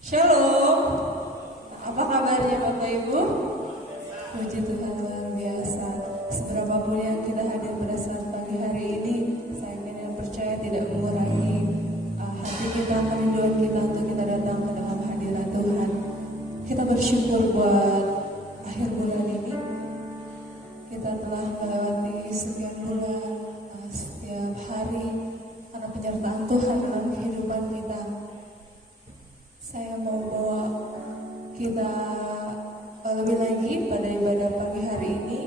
Shalom, apa kabarnya Bapak Ibu? Puji Tuhan luar biasa. Seberapa mulia kita hadir pada saat pagi hari ini. Saya ingin percaya tidak mengurangi hati kita, kerinduan kita untuk kita datang ke dalam hadirat Tuhan. Kita bersyukur buat akhir bulan ini. Kita telah melewati sekian bulan, setiap hari karena penyertaan Tuhan dalam kehidupan kita. Saya mau bawa kita lebih lagi pada ibadah pagi hari ini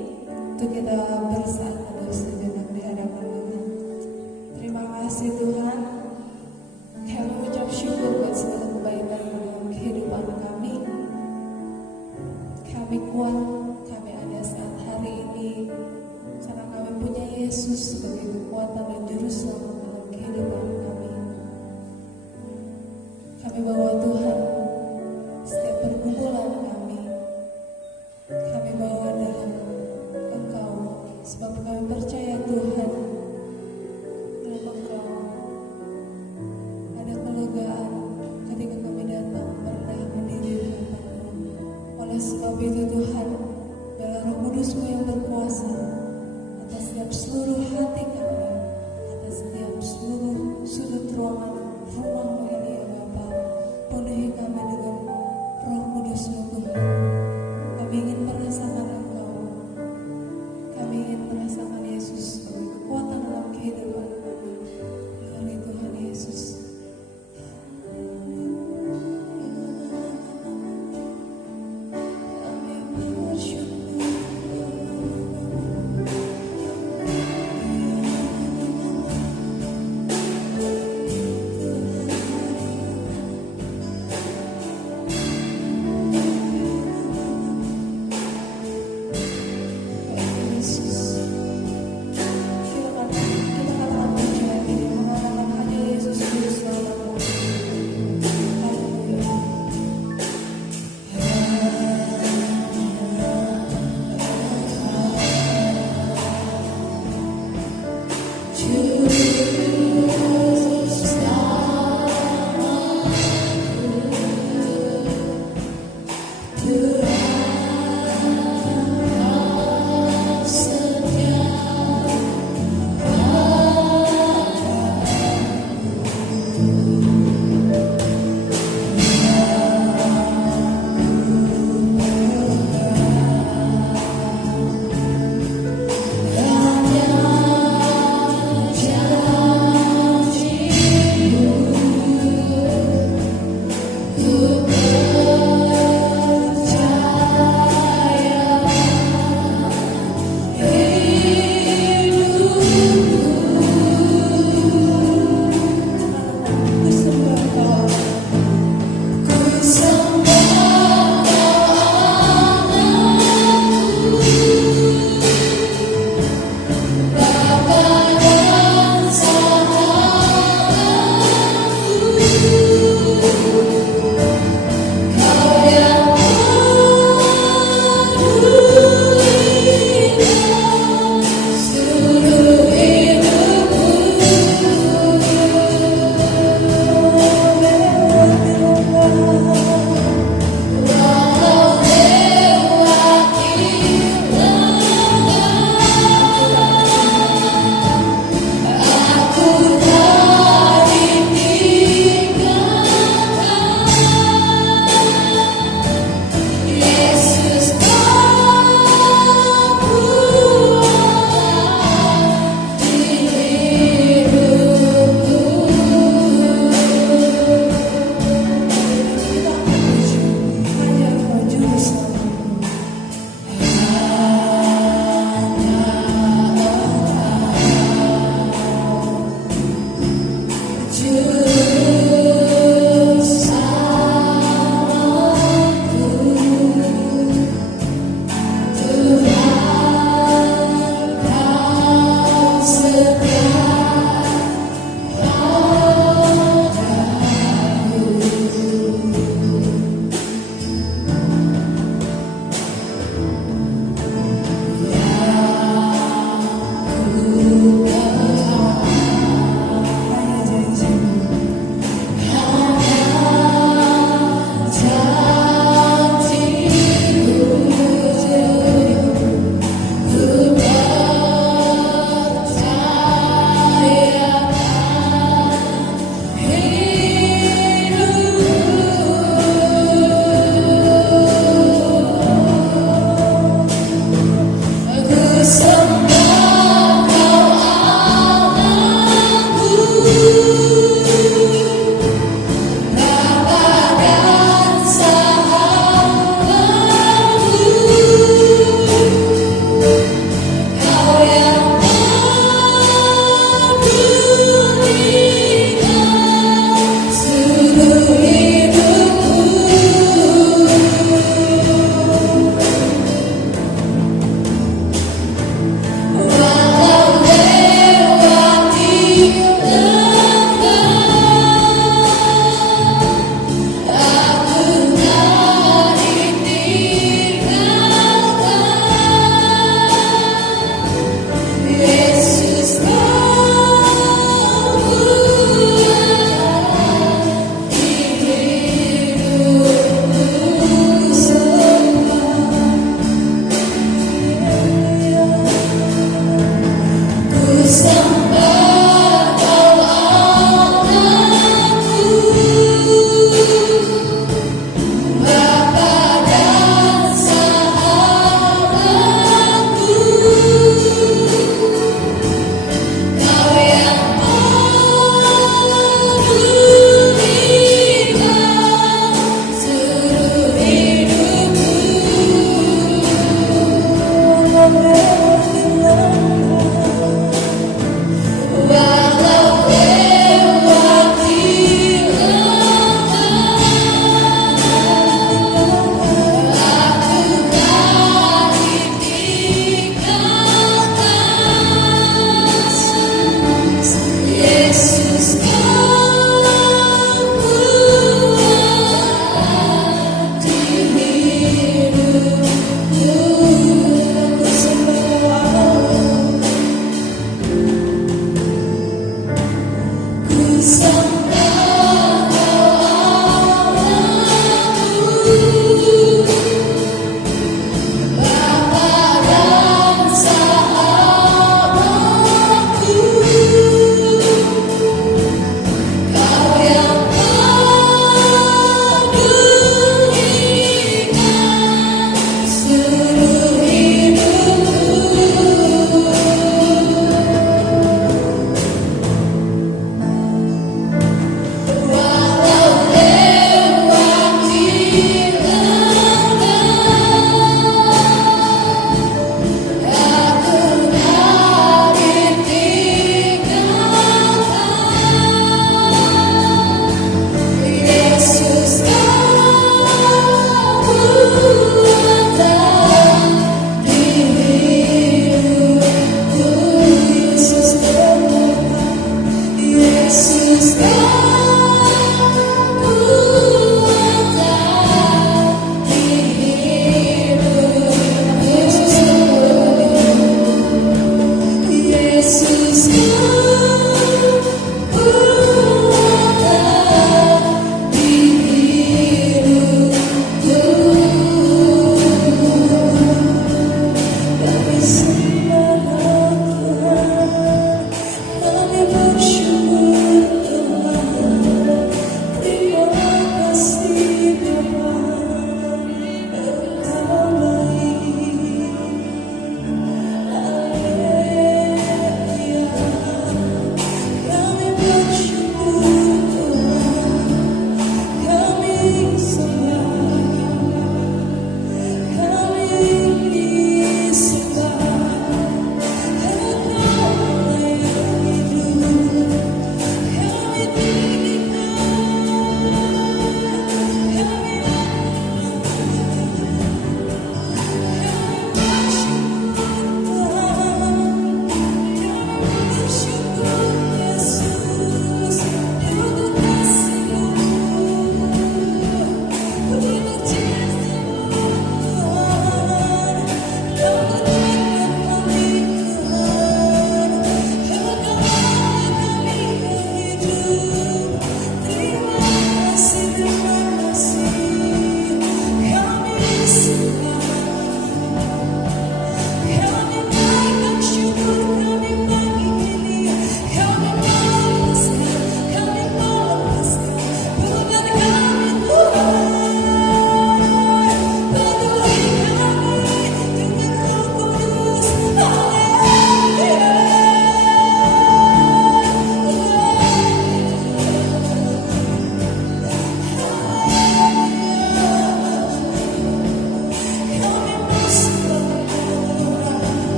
untuk kita bersatu sejenak di hadapan Tuhan. Terima kasih Tuhan. Kami mengucap syukur buat segala kebaikan dalam kehidupan kami. Kami kuat, kami ada saat hari ini karena kami punya Yesus sebagai kekuatan dan juru selamat dalam kehidupan kami. Kami bawa Tuhan setiap pergumulan kami. Kami bawa dalam Engkau, sebab kami percaya Tuhan, dalam Engkau ada kelegaan ketika kami datang merendahkan diri di hadapan-Mu. Oleh sebab itu Tuhan, biarlah Roh Kudus-Mu yang berkuasa atas setiap seluruh hati kami, atas setiap seluruh sudut ruangan rumah-Mu ini ya Bapa. Penuhi kami dengan Roh Kudus-Mu Tuhan. Kami ingin merasakan Engkau. Kami ingin merasakan Yesus sebagai kekuatan dalam kehidupan kami. Dari Tuhan Yesus. Kami bersyukur.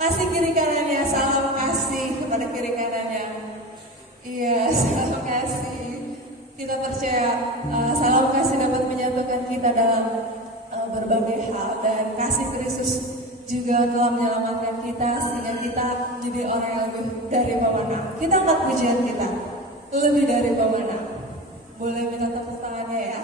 kasih kiri kanannya, salam kasih kepada kiri kanannya. Iya, salam kasih. Kita percaya salam kasih dapat menyatukan kita dalam berbagai hal, dan kasih Kristus juga telah menyelamatkan kita sehingga kita jadi orang yang lebih dari pemenang. Kita angkat pujian kita, lebih dari pemenang. Boleh minta tepuk tangannya ya.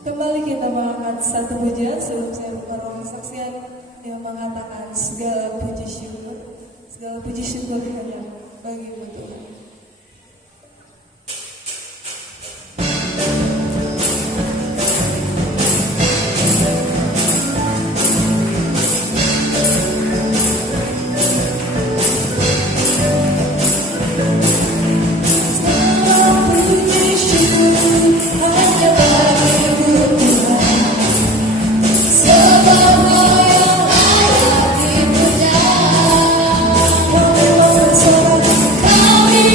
Kembali kita mengangkat satu pujian sebelum saya membawakan kesaksian yang mengatakan segala puji syukur hanya bagi Tuhan. Kami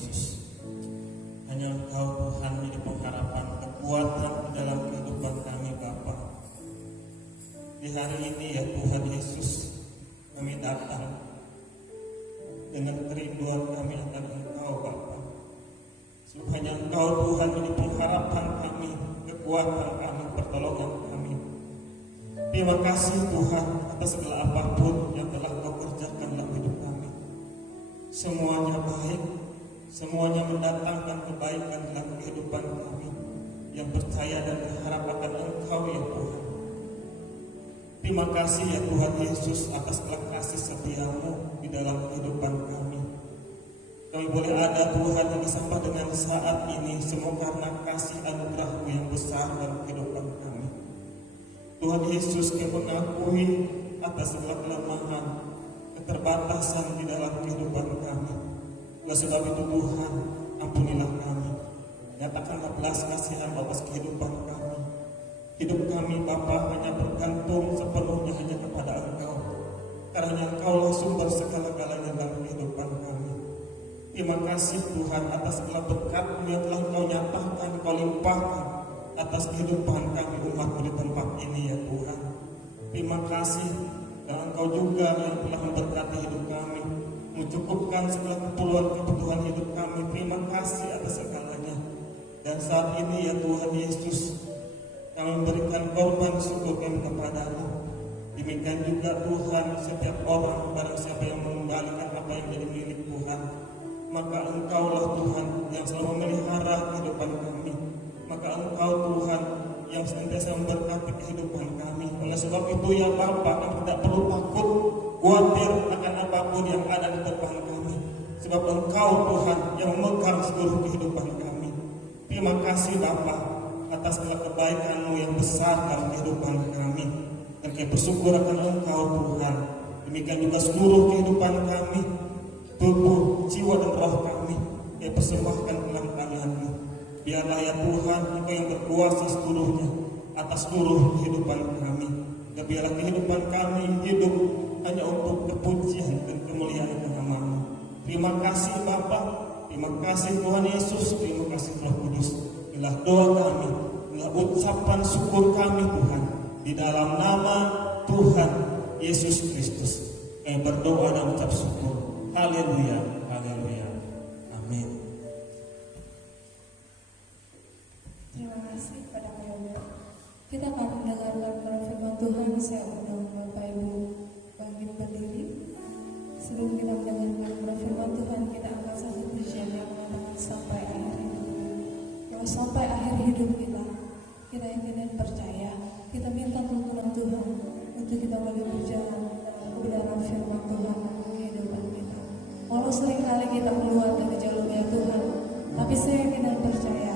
Yesus. Hanya Engkau Tuhan menjadi pengharapan, kekuatan di dalam kehidupan kami Bapa. Di hari ini ya Tuhan Yesus, kami datang dengan kerinduan kami akan Engkau Bapa. Sebab hanya Engkau Tuhan menjadi pengharapan kami, kekuatan kami, pertolongan kami. Terima kasih Tuhan atas segala apapun yang telah Kau kerjakan dalam hidup kami. Semuanya baik, semuanya mendatangkan kebaikan dalam kehidupan kami yang percaya dan berharap akan Engkau ya Tuhan. Terima kasih ya Tuhan Yesus atas segala kasih setiamu di dalam kehidupan kami. Kami boleh ada Tuhan yang bersama dengan saat ini semua karena kasih anugerah-Mu yang besar dalam kehidupan kami. Tuhan Yesus, Kau mengakui atas segala kelemahan, keterbatasan di dalam kehidupan kami. Oleh sebab itu Tuhan, ampunilah kami. Nyatakanlah belas kasihan atas kehidupan kami. Hidup kami Bapa hanya bergantung sepenuhnya hanya kepada Engkau. Karena Engkaulah sumber segala-galanya dalam kehidupan kami. Terima kasih Tuhan atas segala berkat-Mu yang telah Engkau nyatakan, Kau limpahkan atas kehidupan kami umat-Mu di tempat ini ya Tuhan. Terima kasih dan Engkau juga yang telah memberkati hidup kami, mencukupkan segala keperluan hidup kami. Terima kasih atas segalanya. Dan saat ini ya Tuhan Yesus, kami memberikan korban syukur kami kepada-Mu. Demikian juga Tuhan, setiap orang barang siapa yang mengembalikan apa yang jadi milik Tuhan, maka Engkaulah Tuhan yang selalu memelihara kehidupan kami. Maka Engkau Tuhan yang senantiasa memberkati kehidupan kami. Oleh sebab itu ya Bapa, kami tidak perlu takut, khawatir akan apapun yang ada di depan kami. Sebab Engkau Tuhan yang memegang seluruh kehidupan kami. Terima kasih Bapa atas segala kebaikan-Mu yang besar dalam kehidupan kami. Dan kami bersyukur akan Engkau Tuhan. Demikian juga seluruh kehidupan kami, tubuh, jiwa dan roh kami, kami persembahkan dalam tangan-Mu. Biarlah ya Tuhan, Engkau yang berkuasa seluruhnya atas seluruh kehidupan kami. Dan biarlah kehidupan kami hidup hanya untuk kepujian dan kemuliaan nama-Mu. Terima kasih Bapa, terima kasih Tuhan Yesus, terima kasih Roh Kudus. Inilah doa kami, inilah ucapan syukur kami Tuhan. Di dalam nama Tuhan Yesus Kristus, kami berdoa dan ucap syukur. Haleluya, haleluya, amin. Terima kasih kepada Pak Yoga. Kita akan mendengarkan firman Tuhan. Saya undang Bapak Ibu bangkit berdiri. Sebelum kita mendengarkan firman Tuhan, kita angkat satu pujian yang mengatakan sampai akhir hidup. Kalau sampai akhir hidup kita yakin dan percaya, kita minta tuntunan Tuhan untuk kita boleh berjalan dalam kebenaran firman Tuhan dalam kehidupan kita. Walau seringkali kita keluar dari jalurnya Tuhan, tapi saya yakin dan percaya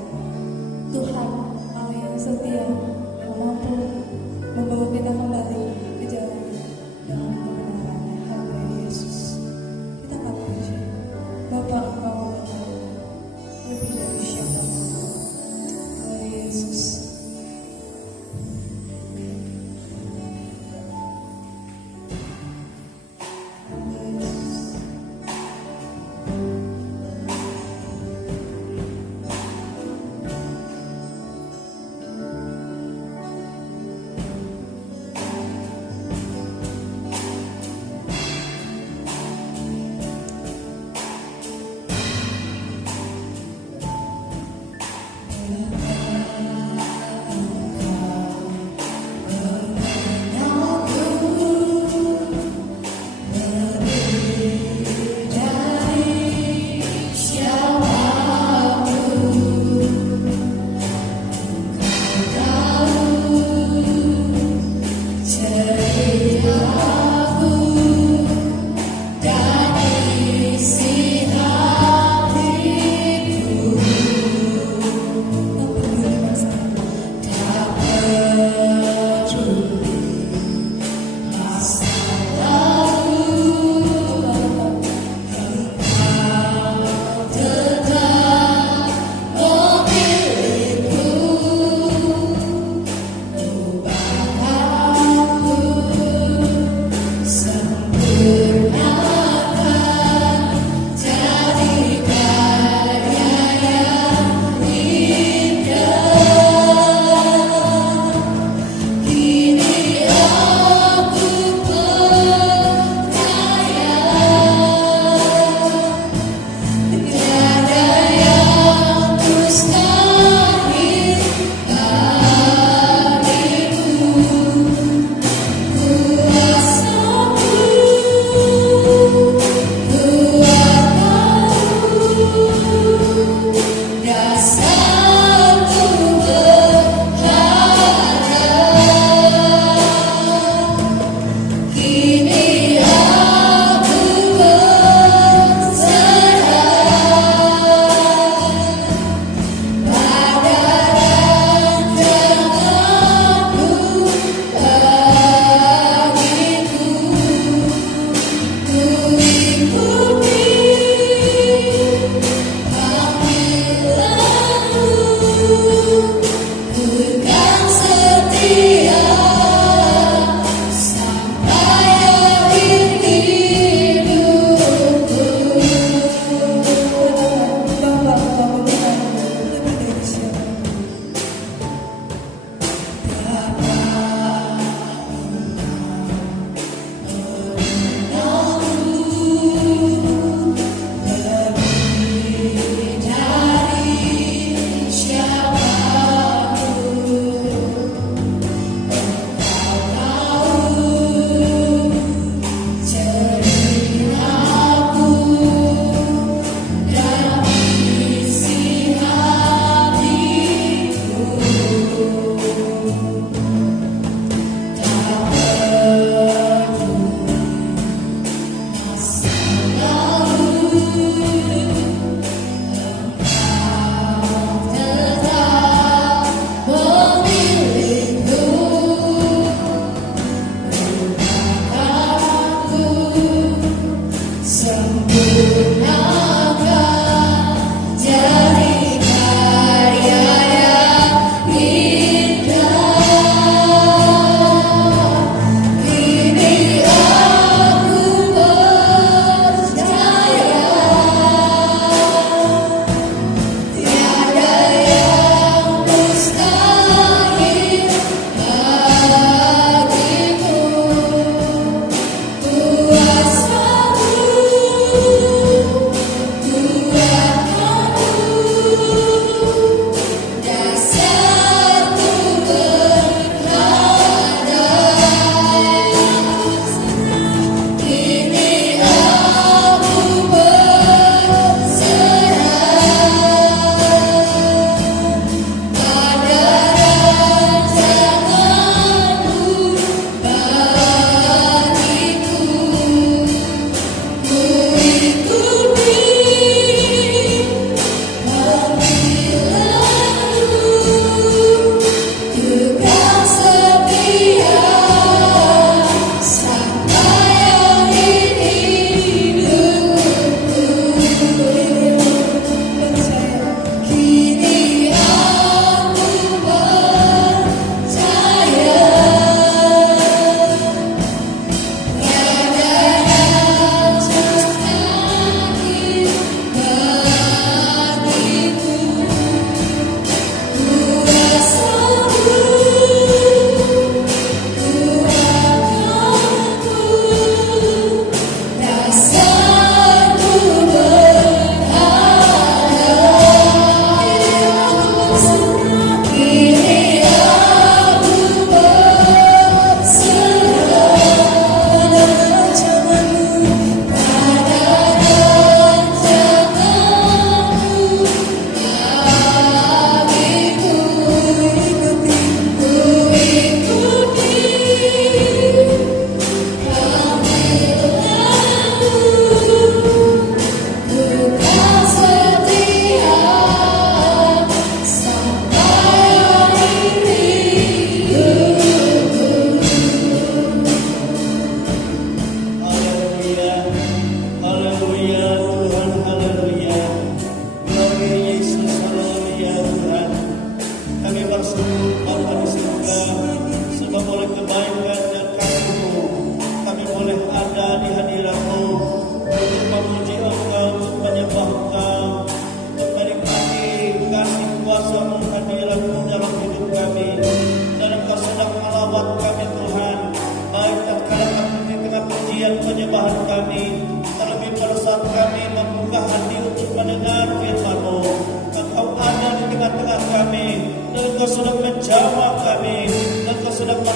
Tuhan Allah yang setia, yang mampu membawa kita kembali ke jalannya dalam kebenarannya. Haleluya Yesus. Kita akan puji Bapa, Engkau benar, lebih dari siapapun. Haleluya Yesus.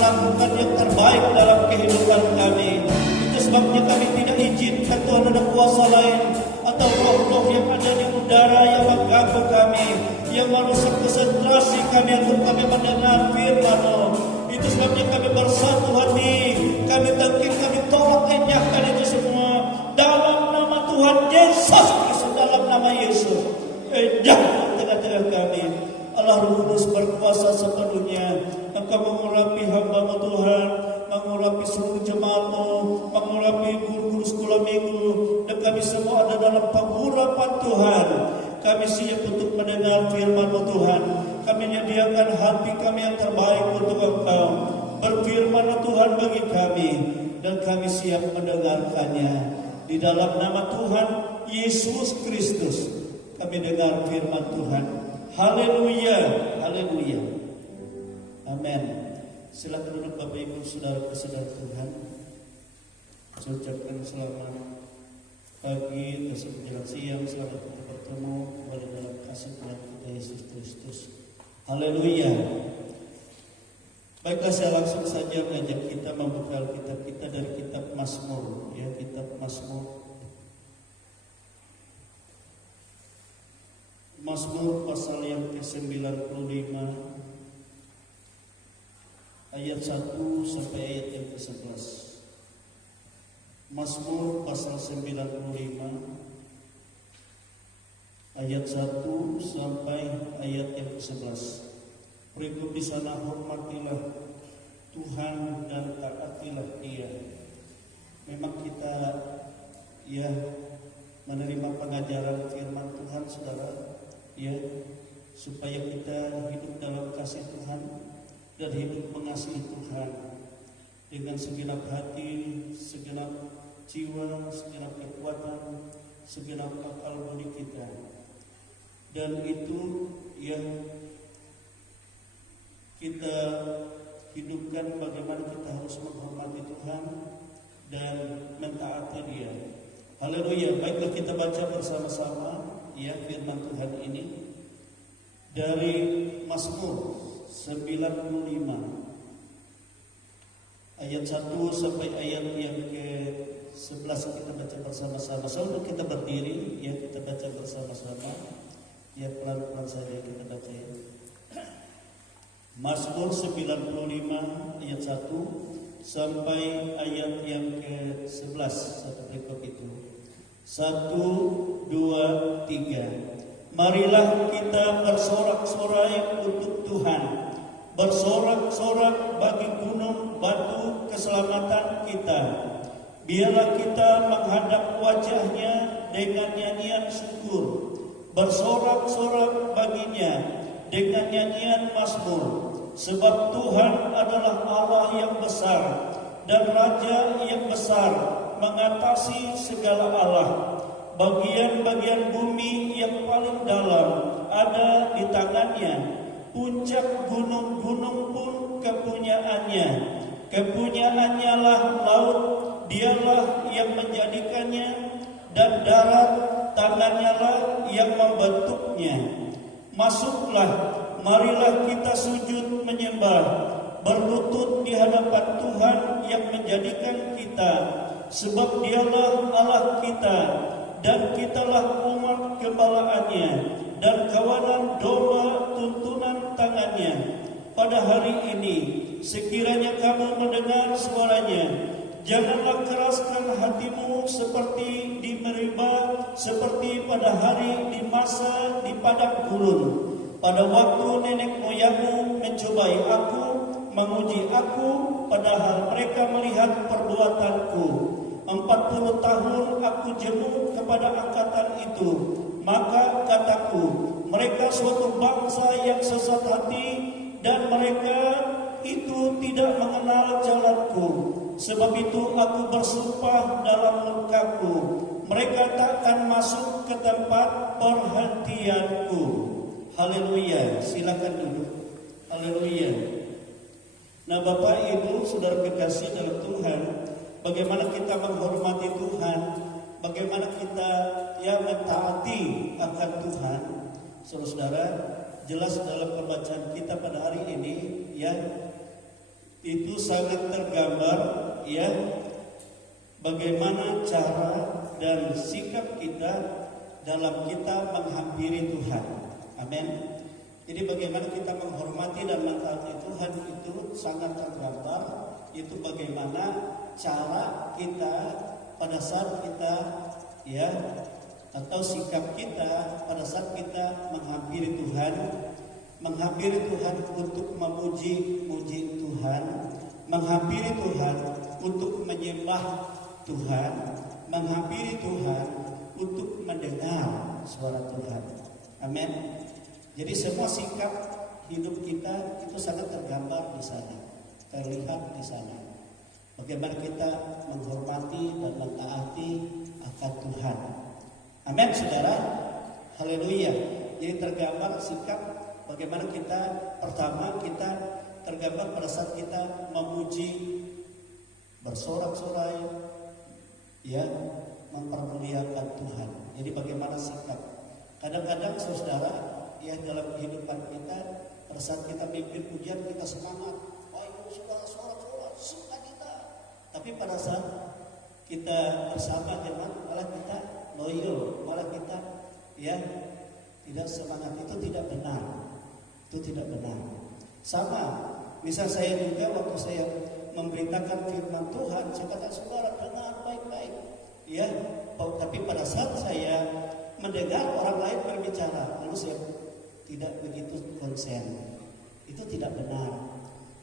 melakukan yang terbaik dalam kehidupan kami. Itu sebabnya kami tidak izinkan Tuhan ada kuasa lain atau roh-roh yang ada di udara yang mengganggu kami, yang merusak konsentrasi kami untuk kami mendengar firman-Mu. Itu sebabnya kami bersatu hati, kami tangkap, kami tolak enyahkan itu semua dalam nama Tuhan Yesus Kristus, dalam nama Yesus. Enyahkan tengah-tengah kami. Allah Roh Kudus berkuasa sepenuhnya. Engkau mengurapi hamba-Mu Tuhan, mengurapi seluruh jemaat-Mu, mengurapi guru-guru sekolah minggu, dan kami semua ada dalam pengurapan Tuhan. Kami siap untuk mendengar firman-Mu Tuhan. Kami menyediakan hati kami yang terbaik untuk Engkau. Berfirman Tuhan bagi kami, dan kami siap mendengarkannya. Di dalam nama Tuhan Yesus Kristus kami dengar firman Tuhan. Haleluya, haleluya, amin. Silakan duduk Bapak Ibu saudara-saudara Tuhan. Saya ucapkan selamat pagi, menjelang siang, selamat kita bertemu kembali dalam kasih Tuhan kita Yesus Kristus. Haleluya. Baiklah, saya langsung saja mengajak kita membuka kitab kita dari kitab Mazmur, ya, kitab Mazmur. Mazmur pasal yang ke-95 ayat 1 sampai ayat yang ke-11. Mazmur pasal 95 ayat 1 sampai ayat yang ke-11. Berikut di sana, hormatilah Tuhan dan taatilah Dia. Memang kita ya menerima pengajaran firman Tuhan, saudara, ya, supaya kita hidup dalam kasih Tuhan dan hidup mengasihi Tuhan dengan segenap hati, segenap jiwa, segenap kekuatan, segenap akal budi kita. Dan itu yang kita hidupkan, bagaimana kita harus menghormati Tuhan dan mentaati Dia. Haleluya. Baiklah, kita baca bersama-sama ya firman Tuhan ini dari Mazmur 95 ayat 1 sampai ayat yang ke-11. Kita baca bersama-sama. Sebelum kita berdiri, ya, kita baca bersama-sama. Ya, pelan-pelan saja kita baca ya. Mazmur 95 ayat 1 sampai ayat yang ke-11. Satu berikut itu. 1, 2, 3. Marilah kita bersorak-sorai untuk Tuhan, bersorak-sorak bagi gunung batu keselamatan kita. Biarlah kita menghadap wajahnya dengan nyanyian syukur, bersorak-sorak baginya dengan nyanyian mazmur. Sebab Tuhan adalah Allah yang besar dan Raja yang besar, mengatasi segala Allah. Bagian-bagian bumi yang paling dalam ada di tangannya. Puncak gunung-gunung pun kepunyaannya. Kepunyaannya lah laut, dialah yang menjadikannya, dan darat, tangannya lah yang membentuknya. Masuklah, marilah kita sujud menyembah, berlutut di hadapan Tuhan yang menjadikan kita. Sebab dialah Allah kita, dan kitalah umat gembalaannya, dan kawanan domba tuntunan tangannya. Pada hari ini, sekiranya kamu mendengar suaranya, janganlah keraskan hatimu seperti di Meribah, seperti pada hari di masa di padang gurun. Pada waktu nenek moyangmu mencobai aku, menguji aku, padahal mereka melihat perbuatanku. 40 tahun aku jemu kepada angkatan itu. Maka kataku, mereka suatu bangsa yang sesat hati, dan mereka itu tidak mengenal jalanku. Sebab itu aku bersumpah dalam murkaku, mereka takkan masuk ke tempat perhentianku. Haleluya. Silakan duduk. Haleluya. Nah, Bapak Ibu saudara kekasih dalam Tuhan, bagaimana kita menghormati Tuhan, bagaimana kita mentaati akan Tuhan. Saudara, jelas dalam pembacaan kita pada hari ini, ya, itu sangat tergambar ya bagaimana cara dan sikap kita dalam kita menghampiri Tuhan. Amin. Jadi bagaimana kita menghormati dan mentaati Tuhan itu sangat tergambar. Itu bagaimana cara kita pada saat kita ya atau sikap kita pada saat kita menghampiri Tuhan. Menghampiri Tuhan untuk memuji Tuhan, menghampiri Tuhan untuk menyembah Tuhan, menghampiri Tuhan untuk mendengar suara Tuhan. Amin. Jadi semua sikap hidup kita itu sangat tergambar di sana, terlihat di sana. Bagaimana kita menghormati dan mentaati akan Tuhan. Amin, saudara. Haleluya. Jadi tergambar sikap bagaimana kita pertama kita tergambar pada saat kita memuji, bersorak-sorai, ya, mempermuliakan Tuhan. Jadi bagaimana sikap? Kadang-kadang saudara, ya dalam kehidupan kita, pada saat kita mimpin pujian kita semangat, oh itu sorak-sorak, sukacita. Tapi pada saat kita bersama jemaat malah kita loyo, malah kita ya tidak semangat, itu tidak benar. Itu tidak benar. Sama, misal saya juga waktu saya memberitakan firman Tuhan, saya kata saudara dengar baik-baik, ya. Tapi pada saat saya mendengar orang lain berbicara, lalu saya tidak begitu konsen, itu tidak benar.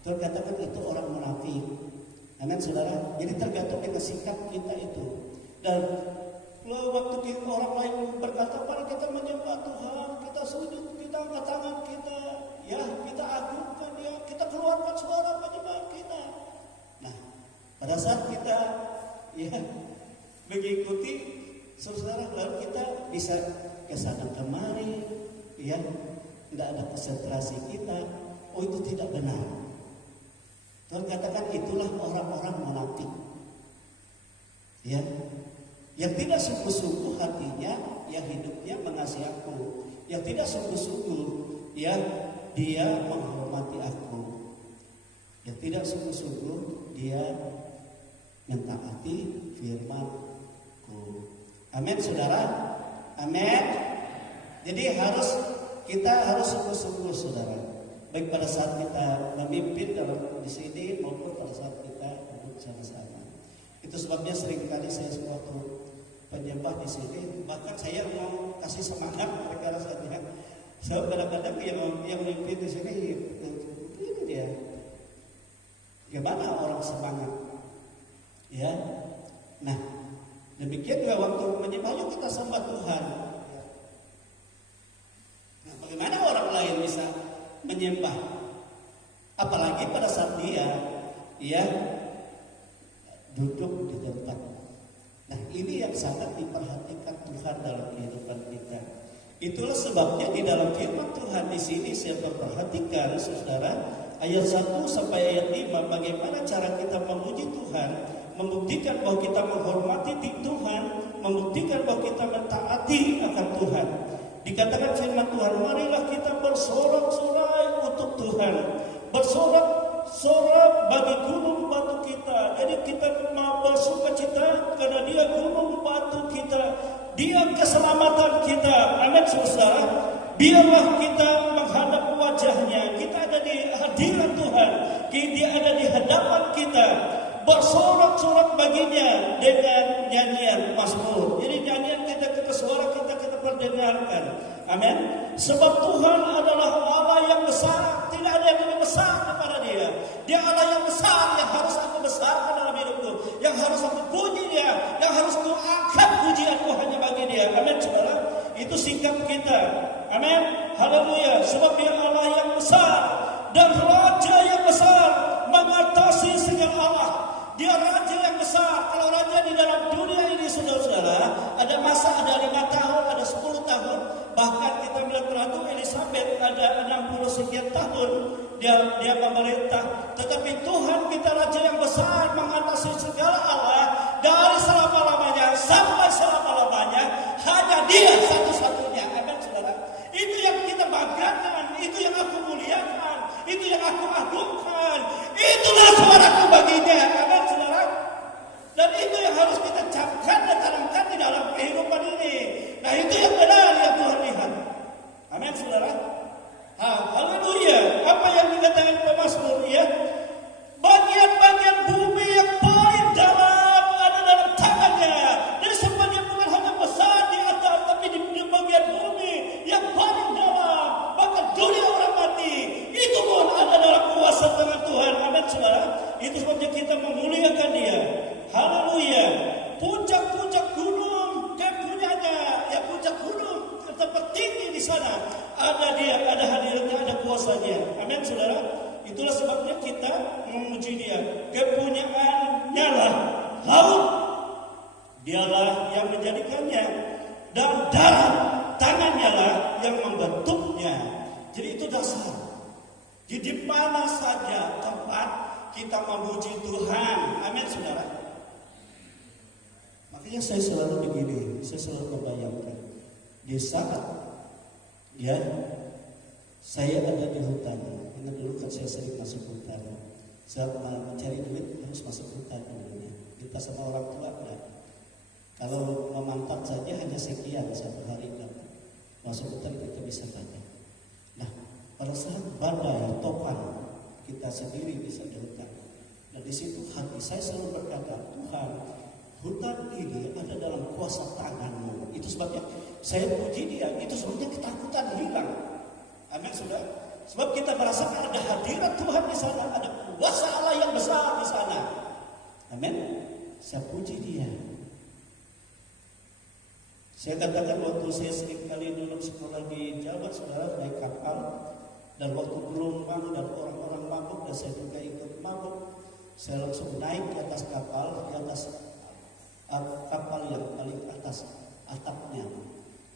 Tuhan katakan itu orang munafik. Amin, saudara. Jadi tergantung dengan sikap kita itu. Dan waktu orang lain berkata, pada kita menyembah Tuhan, kita sujud, kita angkat tangan kita, ya kita agungkan dia, kita keluarkan suara penyembahan kita. Nah, pada saat kita ya mengikuti saudara, lalu kita bisa kesana kemari, ya tidak ada konsentrasi kita. Oh itu tidak benar. Tuhan katakan itulah orang-orang munafik, ya. Yang tidak sungguh-sungguh hatinya, ya hidupnya mengasihi aku. Yang tidak sungguh-sungguh, ya dia menghormati aku. Yang tidak sungguh-sungguh, dia mentaati firman-Ku. Amin, saudara. Amin. Jadi kita harus sungguh-sungguh, saudara. Baik pada saat kita memimpin dalam di sini maupun pada saat kita duduk sama-sama. Itu sebabnya seringkali saya suatu penyembah di sini, bahkan saya mau kasih semangat mereka rasanya. Saya kadang-kadang yang memimpin di sini ini dia. Gimana orang semangat? Ya. Nah, demikian juga waktu menyembah yuk kita sembah Tuhan. Nah, bagaimana orang lain bisa menyembah? Apalagi pada saat dia duduk di tempat. Nah, ini yang sangat diperhatikan Tuhan dalam kehidupan kita. Itulah sebabnya di dalam firman Tuhan di sini saya perhatikan saudara ayat 1 sampai ayat 5 bagaimana cara kita memuji Tuhan, membuktikan bahwa kita menghormati Tuhan, membuktikan bahwa kita mentaati akan Tuhan. Dikatakan firman Tuhan, marilah kita bersorak-sorai untuk Tuhan, bersorak-sorai bagi gunung batu kita. Jadi kita mau bersukacita karena dia gunung batu kita, dia keselamatan kita. Amin, saudara. Biarlah kita menghadap wajahnya. Kita ada di hadirat Tuhan, dia ada di hadapan kita, bersorak-sorak baginya dengan nyanyian mazmur. Jadi nyanyian kita suara kita perdengarkan. Amin. Sebab Tuhan adalah Allah yang besar, tidak ada yang lebih besar daripada Dia. Dia Allah yang besar yang harus aku besarkan dalam hidupku, yang harus aku puji Dia, yang harus aku angkat pujianku hanya bagi Dia. Amin, saudara. Itu sikap kita. Amin. Haleluya. Sebab Dia Allah yang besar dan Raja yang besar mengatasi segala Allah. Dia raja yang besar. Kalau raja di dalam dunia ini saudara-saudara, ada masa, ada 5 tahun, ada 10 tahun. Bahkan kita melihat Ratu Elizabeth ada 60 sekian tahun dia memerintah. Tetapi Tuhan kita raja yang besar mengatasi segala Allah dari selama-lamanya sampai selama-lamanya. Hanya Dia satu-satunya. Amin, saudara. Itu yang kita banggakan, itu yang aku muliakan, itu yang aku agungkan. Itulah menjadikannya, dan darah tangannya lah yang membentuknya. Jadi itu dasar. Jadi mana saja tempat kita memuji Tuhan. Amin, saudara. Makanya saya selalu begini, saya selalu membayangkan di saat ya saya ada di hutan. Ingat dulu kan saya sering masuk hutan. Saya mencari duit harus masuk hutan dulunya. Kita sama orang tua enggak. Kalau memantap saja hanya sekian satu hari dapat. Masuk hutan kita bisa banyak. Nah, pada saat badai topan kita sendiri bisa di hutan. Dan di situ hati saya selalu berkata, Tuhan, hutan ini ada dalam kuasa tangan-Mu. Itu sebabnya saya puji Dia. Itu sebabnya ketakutan hilang. Amin, saudara. Sebab kita merasakan ada hadirat Tuhan di sana, ada kuasa Allah yang besar di sana. Amin. Saya puji Dia. Saya katakan waktu saya sering kali dulu sekolah di Jawa, saudara, naik kapal, dan waktu gelombang dan orang-orang mabuk, dan saya juga ikut mabuk, saya langsung naik ke atas kapal, di atas kapal yang paling atas atapnya.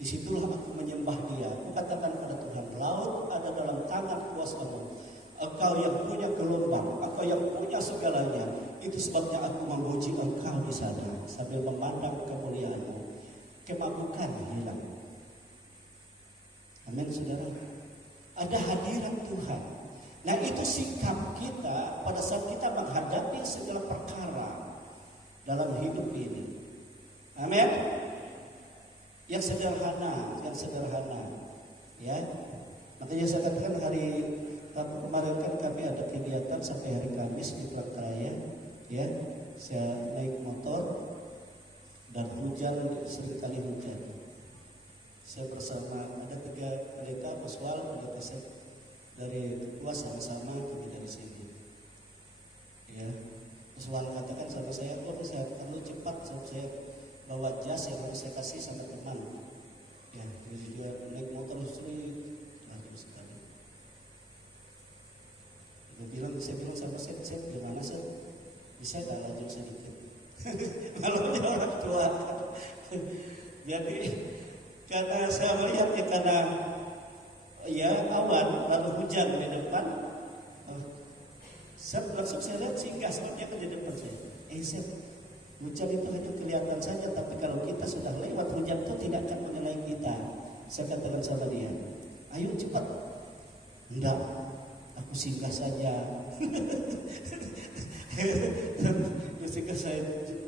Disitulah aku menyembah Dia. Aku katakan pada Tuhan, laut ada dalam tangan kuasa-Mu. Engkau yang punya gelombang, Engkau yang punya segalanya. Itu sebabnya aku memuji Engkau di sana sambil memandang kemuliaan-Mu. Kemabukan hilang. Amin, saudara. Ada hadirat Tuhan. Nah, itu sikap kita pada saat kita menghadapi segala perkara dalam hidup ini. Amin. Yang sederhana, ya. Makanya saya katakan hari kemarin kan kami ada kegiatan sampai hari Kamis di Pelataran, ya. Saya naik motor dan hujan, seringkali hujan. Saya bersama ada 3 pendeta, Muswal, pendeta saya dari dua sama-sama pergi dari sini. Ya, Muswal katakan sama saya, "Oh, saya perlu cepat, saya bawa jas yang harus saya kasih sama teman." Ya, jadi dia naik motor sendiri, lagi sekali. Saya bilang sama saya, "Gimana sih? Bisa gak laju sedikit?" Kalau dia orang tua. Jadi karena saya melihatnya karena ya awan lalu hujan di depan, saya langsung saya lihat singgah sebabnya ke di depan saya. Hujan itu hanya kelihatan saja, tapi kalau kita sudah lewat hujan itu tidak akan mengenai kita. Saya katakan sama dia, "Ayo cepat." "Enggak, aku singgah saja." Ketika saya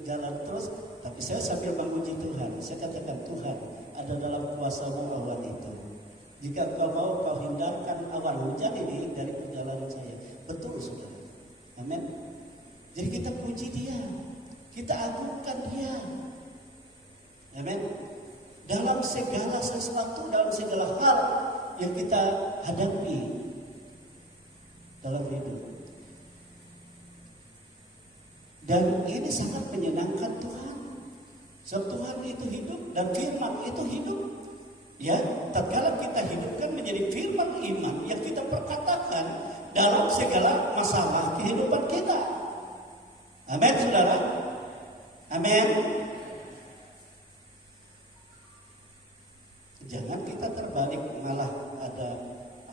jalan terus, tapi saya sambil memuji Tuhan. Saya katakan, "Tuhan, ada dalam kuasa-Mu awan itu. Jika Kau mau, Kau hindarkan awan hujan ini dari perjalanan saya." Betul, saudara. Amin. Jadi kita puji Dia, kita agungkan Dia. Amin. Dalam segala sesuatu, dalam segala hal yang kita hadapi dalam hidup. Dan ini sangat menyenangkan Tuhan. Sebab Tuhan itu hidup dan firman itu hidup. Ya, tatkala kita hidupkan menjadi firman iman yang kita perkatakan dalam segala masalah kehidupan kita. Amin, saudara. Amin. Jangan kita terbalik, malah ada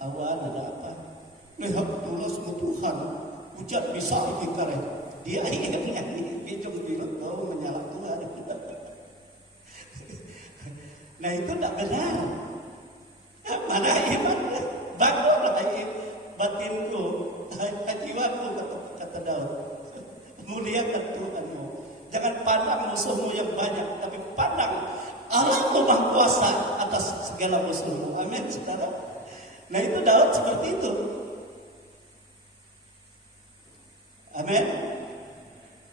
awan, ada apa. Lihat dulu sama Tuhan, hujan bisa dikare. Dia akhirnya hidung bilang kau menyalak Tuhan. Nah, itu tidak benar. Mana iman? Bangunlah batinku, jiwaku, kata Daud. Muliakan Tuhanmu. Jangan pandang musuhmu yang banyak, tapi pandang Allah Maha Kuasa atas segala musuhmu. Amin, saudara. Nah, itu Daud seperti itu. Amin.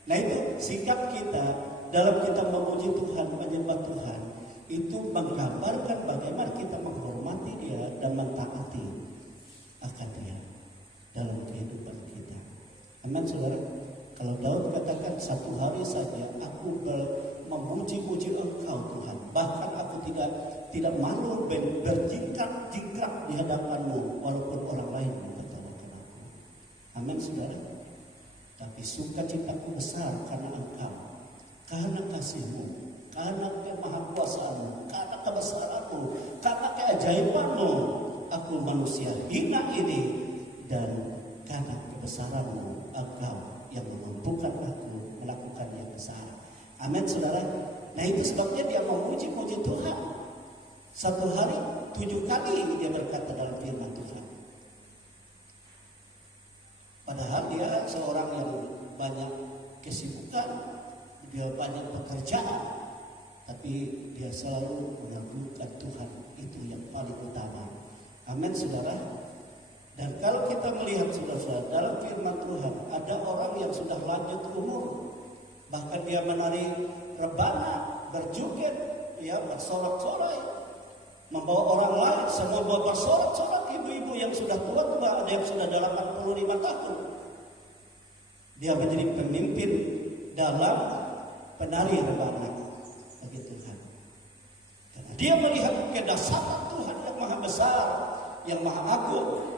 Nah, itu sikap kita dalam kita memuji Tuhan, menyembah Tuhan, itu menggambarkan bagaimana kita menghormati Dia dan mentaati akan Dia dalam kehidupan kita. Amin, saudara. Kalau Daud katakan, "Satu hari saja aku memuji-muji Engkau Tuhan, bahkan aku tidak malu berjingkrak-jingkrak di hadapan-Mu, walaupun orang lain mengatakan aku." Amin, saudara. Tapi sukacitaku besar karena Engkau, karena kasih-Mu, karena kemahakuasaanmu, karena kebesaranmu, karena keajaibanmu, aku manusia hina ini, dan karena kebesaranmu, engkau yang memampukan aku melakukan yang besar. Amin, saudara. Nah, itu sebabnya dia memuji-muji Tuhan. Satu hari 7 kali dia berkata dalam firman Tuhan. Padahal dia seorang yang banyak kesibukan, dia banyak pekerjaan, tapi dia selalu mengagungkan Tuhan. Itu yang paling utama. Amin, saudara. Dan kalau kita melihat saudara-saudara dalam firman Tuhan, ada orang yang sudah lanjut umur, bahkan dia menari rebana, berjoget, ya, bersorak-sorai, membawa orang lain, semua bersorak-sorak. Ibu-ibu yang sudah tua-tua, ada yang sudah 85 tahun. Dia menjadi pemimpin dalam penari rebana bagi Tuhan. Karena dia melihat kedahsyatan Tuhan yang maha besar, yang maha agung.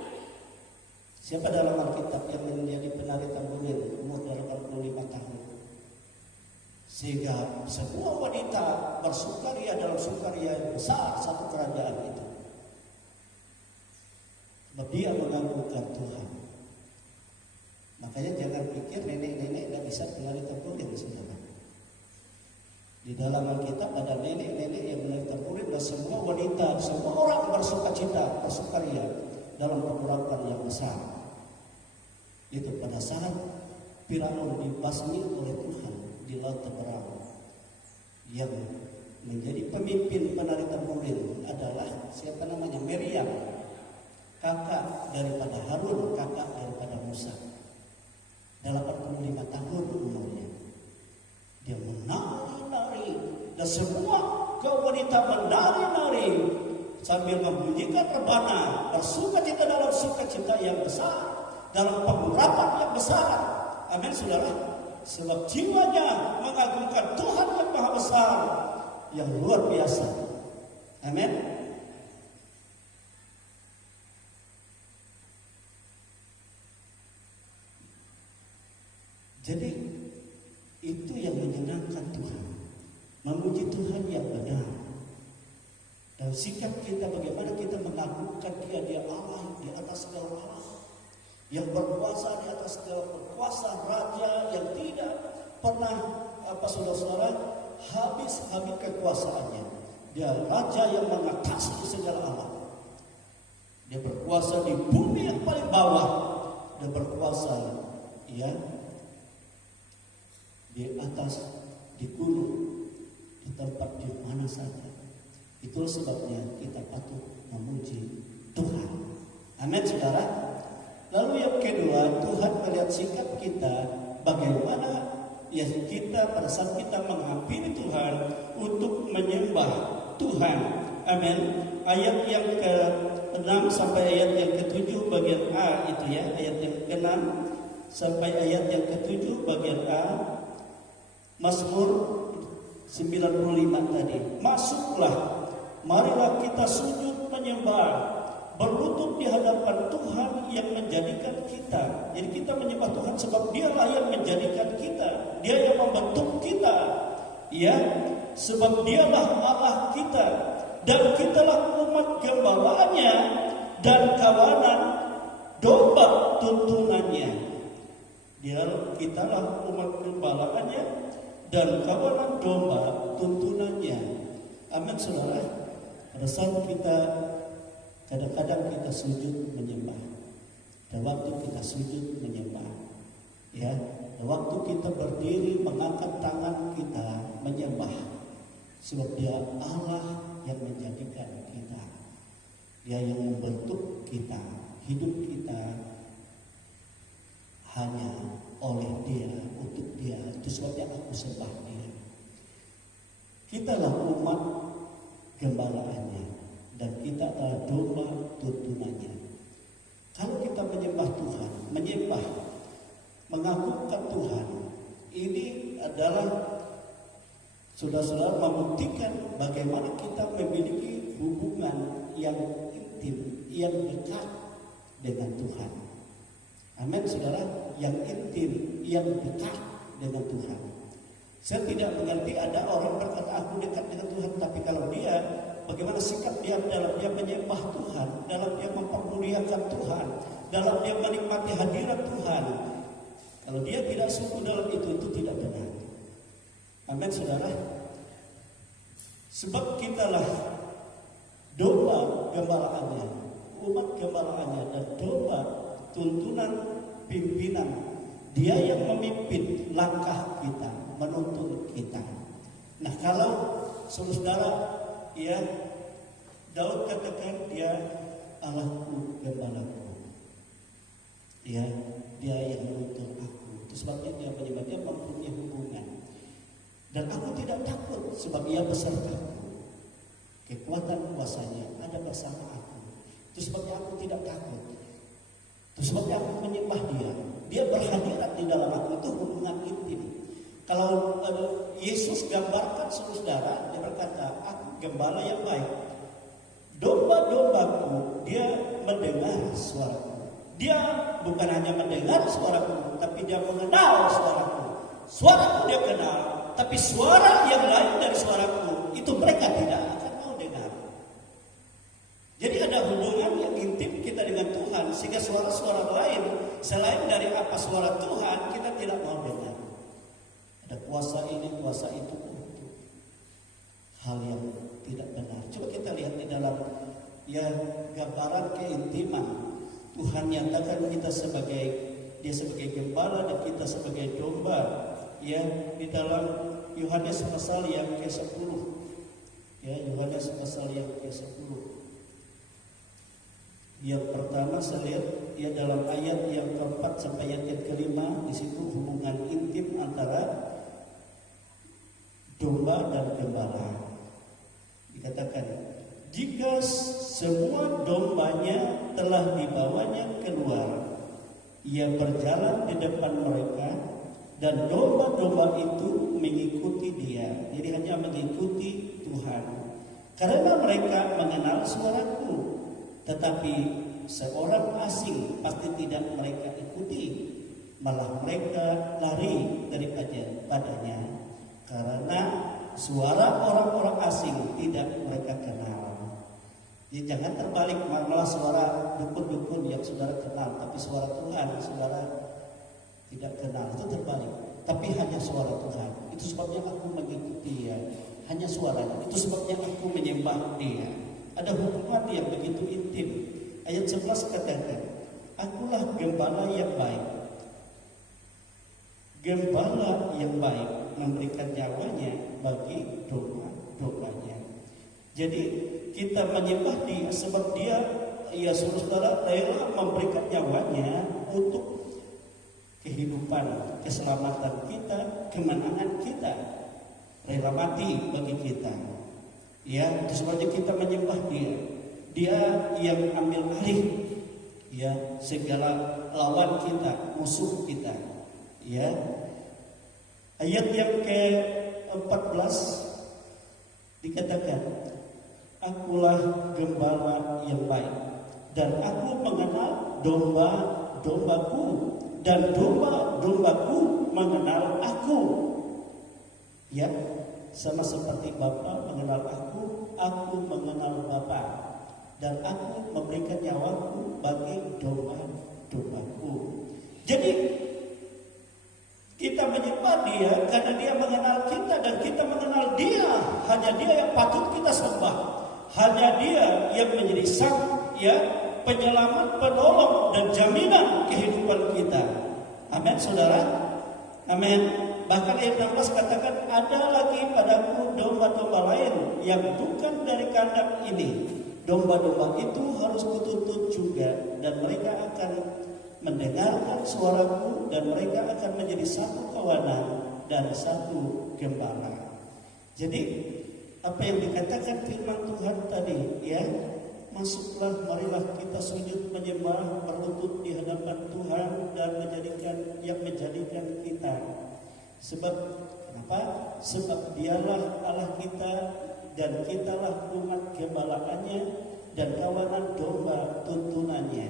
Siapa dalam Alkitab yang menjadi penari tamborin umur 85 tahun? Sehingga semua wanita bersukaria dalam sukaria yang besar satu kerajaan itu. Sebab dia mengagungkan Tuhan. Makanya jangan pikir nenek-nenek tidak bisa penari tamborin, saudara. Di dalam Alkitab ada nenek-nenek yang menari tamborin dan semua wanita, semua orang bersukacita, bersukaria dalam pergerakan yang besar. Itu pada saat Firaun dibasmi oleh Tuhan di Laut Teberau, yang menjadi pemimpin penari tamborin adalah siapa namanya? Miriam, kakak daripada Harun, kakak daripada Musa. 85 tahun umurnya. Dia menari-nari dan semua kaum wanita menari-nari sambil membunyikan rebana, bersukacita dalam sukacita yang besar, dalam pengurapan yang besar. Amin, saudara. Sebab jiwanya mengagungkan Tuhan yang maha besar, yang luar biasa. Amin. Jadi itu yang menyenangkan Tuhan, memuji Tuhan yang benar. Dan sikap kita bagaimana kita mengagungkan Dia Allah di atas segala Allah, yang berkuasa di atas segala berkuasa, raja yang tidak pernah saudara-saudara habis kekuasaannya. Dia raja yang mengatasi segala alam. Dia berkuasa di bumi yang paling bawah. Dia berkuasa, ya, di atas, di gunung, di tempat di mana saja. Itulah sebabnya kita patut memuji Tuhan. Amin, saudara. Lalu yang kedua, Tuhan melihat sikap kita, bagaimana ya kita pada saat kita menghampiri Tuhan untuk menyembah Tuhan. Amin. Ayat yang ke-6 sampai ayat yang ke-7 bagian A itu ya, ayat yang ke-6 sampai ayat yang ke-7 bagian A. Mazmur 95 tadi. Masuklah, marilah kita sujud menyembah, berlutut di hadapan Tuhan yang menjadikan kita. Jadi kita menyembah Tuhan sebab Dialah yang menjadikan kita, Dia yang membentuk kita, ya, sebab Dialah Allah kita, dan kitalah umat gembalaannya dan kawanan domba tuntunannya. Kitalah umat gembalaannya dan kawanan domba tuntunannya. Amin, saudara. Pada saat kita kadang-kadang kita sujud menyembah, dan waktu kita sujud menyembah, ya, dan waktu kita berdiri mengangkat tangan kita menyembah, sebab Dia Allah yang menjadikan kita, Dia yang membentuk kita, hidup kita hanya oleh Dia, untuk Dia. Itu sebabnya aku sembah Dia. Kitalah umat gembalaannya dan kita adalah domba tuntunannya. Kalau kita menyembah Tuhan, menyembah, mengagungkan Tuhan, ini adalah saudara-saudara membuktikan bagaimana kita memiliki hubungan yang intim, yang dekat dengan Tuhan. Amin, saudara, yang intim, yang dekat dengan Tuhan. Saya tidak mengerti ada orang berkata aku dekat dengan Tuhan, tapi kalau dia bagaimana sikap dia dalam dia menyembah Tuhan, dalam dia mempermuliakan Tuhan, dalam dia menikmati hadirat Tuhan. Kalau dia tidak sungguh dalam itu tidak benar. Amin, saudara. Sebab kitalah domba gembalaannya, umat gembalaannya, dan domba tuntunan pimpinan. Dia yang memimpin langkah kita, menuntun kita. Nah, kalau saudara, ya, Daud katakan dia Allahku, gembalaku. Ya, dia yang menuntun aku. Itu sebabnya dia menyembah, dia mempunyai hubungan. Dan aku tidak takut sebab ia besertaku. Kekuatan kuasanya ada bersama aku. Itu sebabnya aku tidak takut. Itu sebabnya aku menyembah dia. Dia berhadirat di dalam aku, itu hubungan intim. Kalau Yesus gambarkan saudara, dia berkata, aku gembala yang baik. Domba-dombaku, dia mendengar suaraku. Dia bukan hanya mendengar suaraku, tapi dia mengenal suaraku. Suaraku dia kenal, tapi suara yang lain dari suaraku, itu mereka tidak akan mau dengar. Jadi ada hubungan yang intim kita dengan Tuhan, sehingga suara-suara lain selain dari apa suara Tuhan kita tidak mau dengar. Ada kuasa ini, kuasa itu, hal yang tidak benar. Coba kita lihat di dalam gambaran keintiman. Tuhan nyatakan kita dia sebagai gembala dan kita sebagai domba. Ya, di dalam Yohanes pasal yang ke-10. Ya, Yohanes pasal yang ke-10. Yang pertama saya lihat ya dalam ayat yang keempat sampai ayat yang kelima, di situ hubungan intim antara domba dan gembala. Dikatakan, jika semua dombanya telah dibawanya keluar, ia berjalan di depan mereka dan domba-domba itu mengikuti dia. Jadi hanya mengikuti Tuhan. Karena mereka mengenal suaraku. Tetapi seorang asing pasti tidak mereka ikuti, malah mereka lari daripadanya, karena suara orang-orang asing tidak mereka kenal. Jadi jangan terbalik, malah suara dukun-dukun yang saudara kenal, tapi suara Tuhan saudara tidak kenal, itu terbalik. Tapi hanya suara Tuhan. Itu sebabnya aku mengikuti dia, hanya suaranya. Itu sebabnya aku menyembah dia. Ada hubungan yang begitu intim. Ayat 11 katakan, akulah gembala yang baik. Gembala yang baik memberikan nyawanya bagi domba-dombanya. Jadi kita menyembah dia sebab dia, ya saudara, rela memberikan nyawanya untuk kehidupan, keselamatan kita, kemenangan kita. Rela mati bagi kita. Ya, itu sebabnya kita menyembah dia. Dia yang ambil alih ya segala lawan kita, musuh kita. Ya. Ayat yang ke-14 dikatakan, akulah gembala yang baik dan aku mengenal domba-dombaku dan domba-dombaku mengenal aku. Ya. Sama seperti Bapa mengenal aku mengenal Bapa, dan aku memberikan nyawaku bagi domba-dombaku. Jadi kita menyembah dia karena dia mengenal kita dan kita mengenal dia. Hanya dia yang patut kita sembah. Hanya dia yang menjadi sang penyelamat, penolong dan jaminan kehidupan kita. Amin, saudara. Amin. Bahkan ayat 16 katakan, ada lagi padaku domba-domba lain yang bukan dari kandang ini. Domba-domba itu harus kutuntut juga, dan mereka akan mendengarkan suaraku, dan mereka akan menjadi satu kawanan dan satu gembala. Jadi apa yang dikatakan firman Tuhan tadi, ya, masuklah, marilah kita sujud menyembah, berlutut di hadapan Tuhan dan menjadikan kita. Sebab kenapa? Sebab dialah Allah kita dan kitalah umat gembalaannya dan kawanan domba tuntunannya.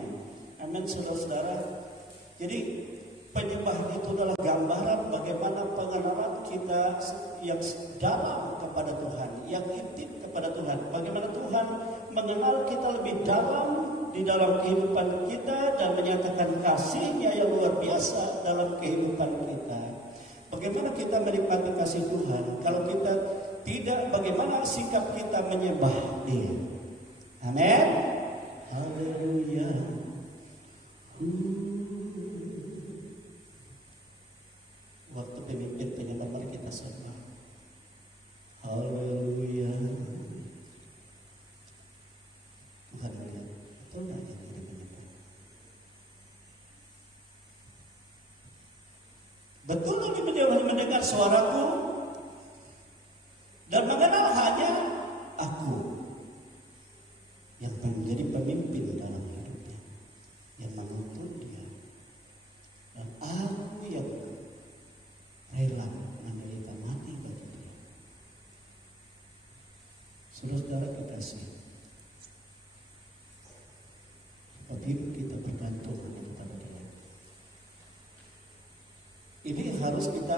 Amin, saudara-saudara. Jadi penyembah itu adalah gambaran bagaimana pengenalan kita yang dalam kepada Tuhan, yang intim kepada Tuhan. Bagaimana Tuhan mengenal kita lebih dalam di dalam kehidupan kita dan menyatakan kasih-Nya yang luar biasa dalam kehidupan kita. Bagaimana kita menikmati kasih Tuhan? Kalau kita tidak, bagaimana sikap kita menyembah Dia? Amin. Haleluya. Waktu pemimpin penyembah, mari kita sembah. Haleluya. Tuhan melihat. Betul nggak ini penyembah? Betul lagi mendengar suaraku dan mengenal hanya aku yang menjadi pemimpin dalam hidupnya, yang menuntut dia, dan aku yang rela memberikan mati bagi dia. Saudara kekasih, seperti kita bergantung kepada dia. Ini harus kita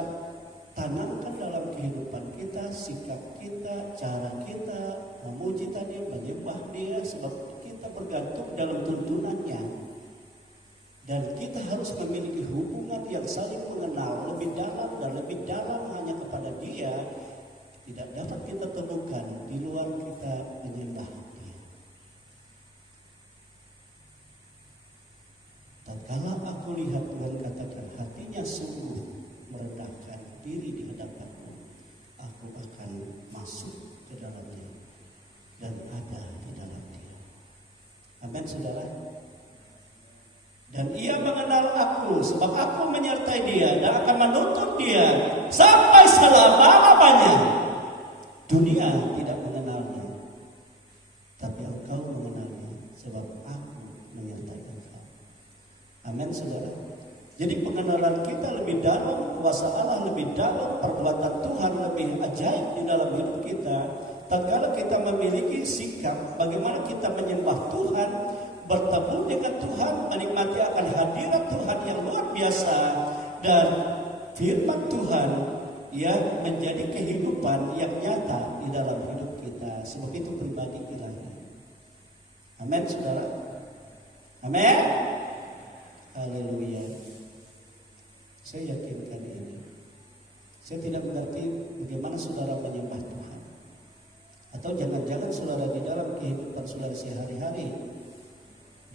tanamkan dalam kehidupan kita, sikap kita, cara kita memuji tadi, menyembah Dia, sebab kita bergantung dalam tuntunannya. Dan kita harus memiliki hubungan yang saling mengenal lebih dalam dan lebih dalam hanya kepada Dia. Tidak dapat kita temukan di luar kita menyembah Dia. Dan kalau aku lihat Tuhan katakan hatinya sungguh merendahkan diri di hadapanku, aku akan masuk ke dalamnya dan ada di dalam Dia. Amin, saudara. Dan Ia mengenal aku, sebab aku menyertai Dia dan akan menuntut Dia sampai selama-lamanya. Dunia tidak mengenalnya, tapi engkau mengenalnya, sebab aku menyertai engkau. Amin, saudara. Jadi pengenalan kita lebih dalam, kuasa Allah lebih dalam, perbuatan Tuhan lebih ajaib di dalam hidup kita. Tatkala kita memiliki sikap bagaimana kita menyembah Tuhan, bertemu dengan Tuhan, menikmati akan hadirat Tuhan yang luar biasa, dan firman Tuhan ya menjadi kehidupan yang nyata di dalam hidup kita. Sebab itu pribadi ilahi. Amin, saudara. Amin. Haleluya. Saya yakinkan ini. Saya tidak mengerti bagaimana saudara menyembah Tuhan. Atau jangan-jangan saudara di dalam kehidupan saudara sehari-hari,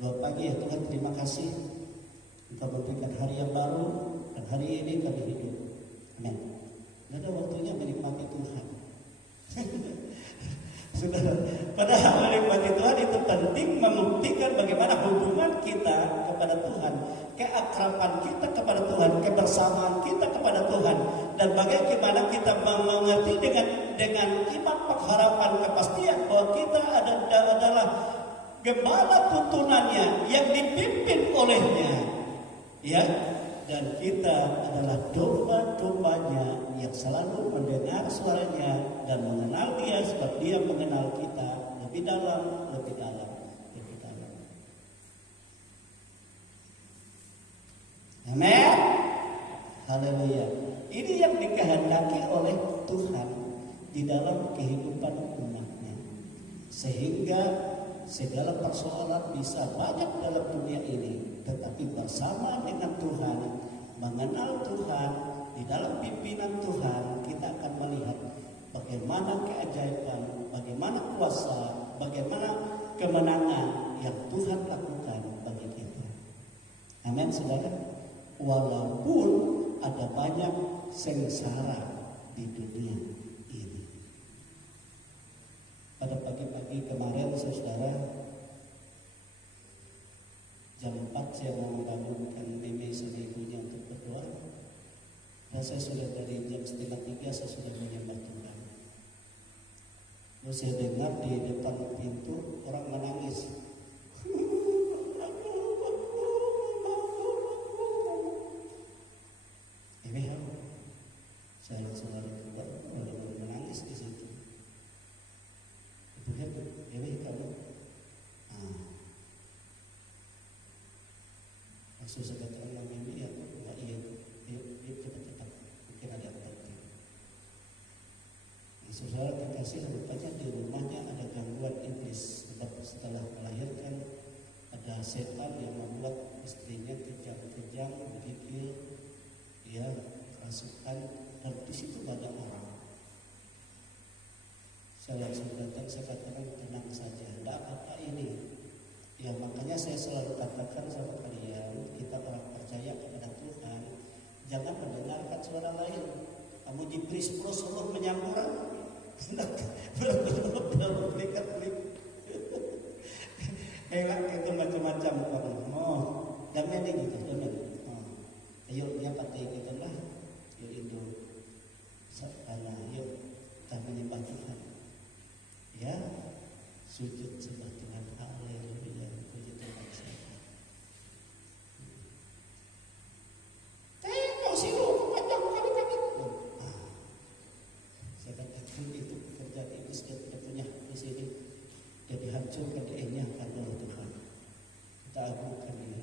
doa pagi, ya Tuhan terima kasih Engkau memberikan hari yang baru dan hari ini kami hidup. Amin. Tidak ada waktunya menikmati Tuhan. Saudara, padahal menikmati Tuhan itu penting, membuktikan bagaimana hubungan kita kepada Tuhan, keakraban kita kepada Tuhan, kebersamaan kita kepada Tuhan, dan bagaimana kita mengerti dengan iman, pengharapan, kepastian bahwa kita adalah gembala tuntunannya yang dipimpin olehnya, ya, dan kita adalah domba-dombanya yang selalu mendengar suaranya dan mengenal Dia, sebab Dia mengenal kita lebih dalam, lebih dalam, lebih dalam. Amin. Haleluya. Ini yang dikehendaki oleh Tuhan di dalam kehidupan umatnya, sehingga segala persoalan bisa banyak dalam dunia ini, tetapi bersama dengan Tuhan, mengenal Tuhan, di dalam pimpinan Tuhan, kita akan melihat bagaimana keajaiban, bagaimana kuasa, bagaimana kemenangan yang Tuhan lakukan bagi kita. Amin, saudara. Walaupun ada banyak sengsara di dunia ini. Pada pagi-pagi kemarin, saudara, jam 4 saya mau membangunkan Mimi sama ibunya untuk berdoa. Dan saya sudah dari jam 2:30 saya sudah menyembah Tuhan. Lalu saya dengar di depan pintu orang menangis. Saya langsung lari keluar, lalu menangis di situ. Ibu kamu. Langsung saya katakan, Mami, ya, iya, cepat-cepat, mungkin ada yang penting. Saudara kekasih, rupanya di rumahnya ada gangguan iblis. Sebab setelah melahirkan ada setan yang membuat istrinya kejang-kejang, berpikir, ya, rasukan, dan di situ banyak orang. Saya langsung datang, saya katakan tenang saja, tidak apa ini. Ya makanya saya selalu katakan sama kalian, kita orang percaya kepada Tuhan, jangan mendengarkan suara lain. Kamu jibris terus suruh menyamburan, berklik-klik. Kayak itu macam-macam orang. Oh, jangan gitu, jangan. Oh. Ayo dia pakai gitu lah. Yuk Indo, sana, yuk kita menyembah Tuhan. Ya, sujud sembah Tuhan. Haleluya, puji Tuhan. Tengok sini, panjang kali. Saya katakan itu pekerjaan iblis dia tidak punya di sini. Dia dihancurkan, diingatkan oleh Tuhan. Kita agungkan dia.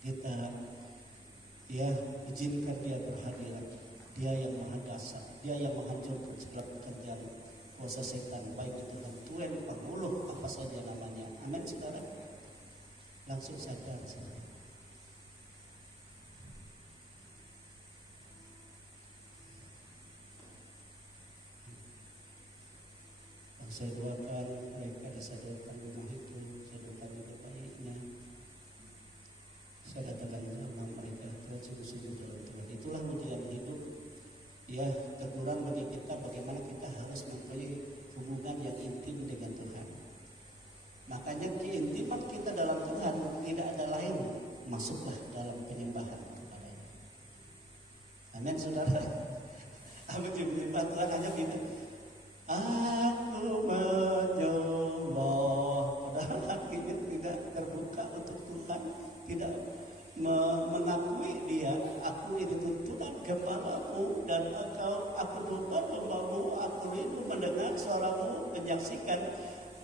Kita izinkan dia berhadirat. Dia yang menghadaskan, dia yang menghancurkan segala pekerjaan kuasa setan, baik itu tulen, penghulu, apa saja namanya. Amin, saudara. Langsung sadar, saudara. Saya doakan mereka disadarkan rumah itu, saya doakan juga baiknya. Saya katakan nama mereka Tuhan sungguh-sungguh dalam Tuhan. Itulah ujian hidup. Ya, teguran bagi kita bagaimana kita harus mempunyai hubungan yang intim dengan Tuhan. Makanya keintiman kita dalam Tuhan tidak ada lain, masuklah dalam penyembahan kepadanya. Amin, saudara. Amin, menyembah Tuhan hanya gitu. Aku menyembah, padahal hatinya tidak terbuka untuk Tuhan, tidak mengakui dia. Aku itu Tuhan gembalamu dan aku bukan hambamu. Aku rindu mendengar suaramu, menyaksikan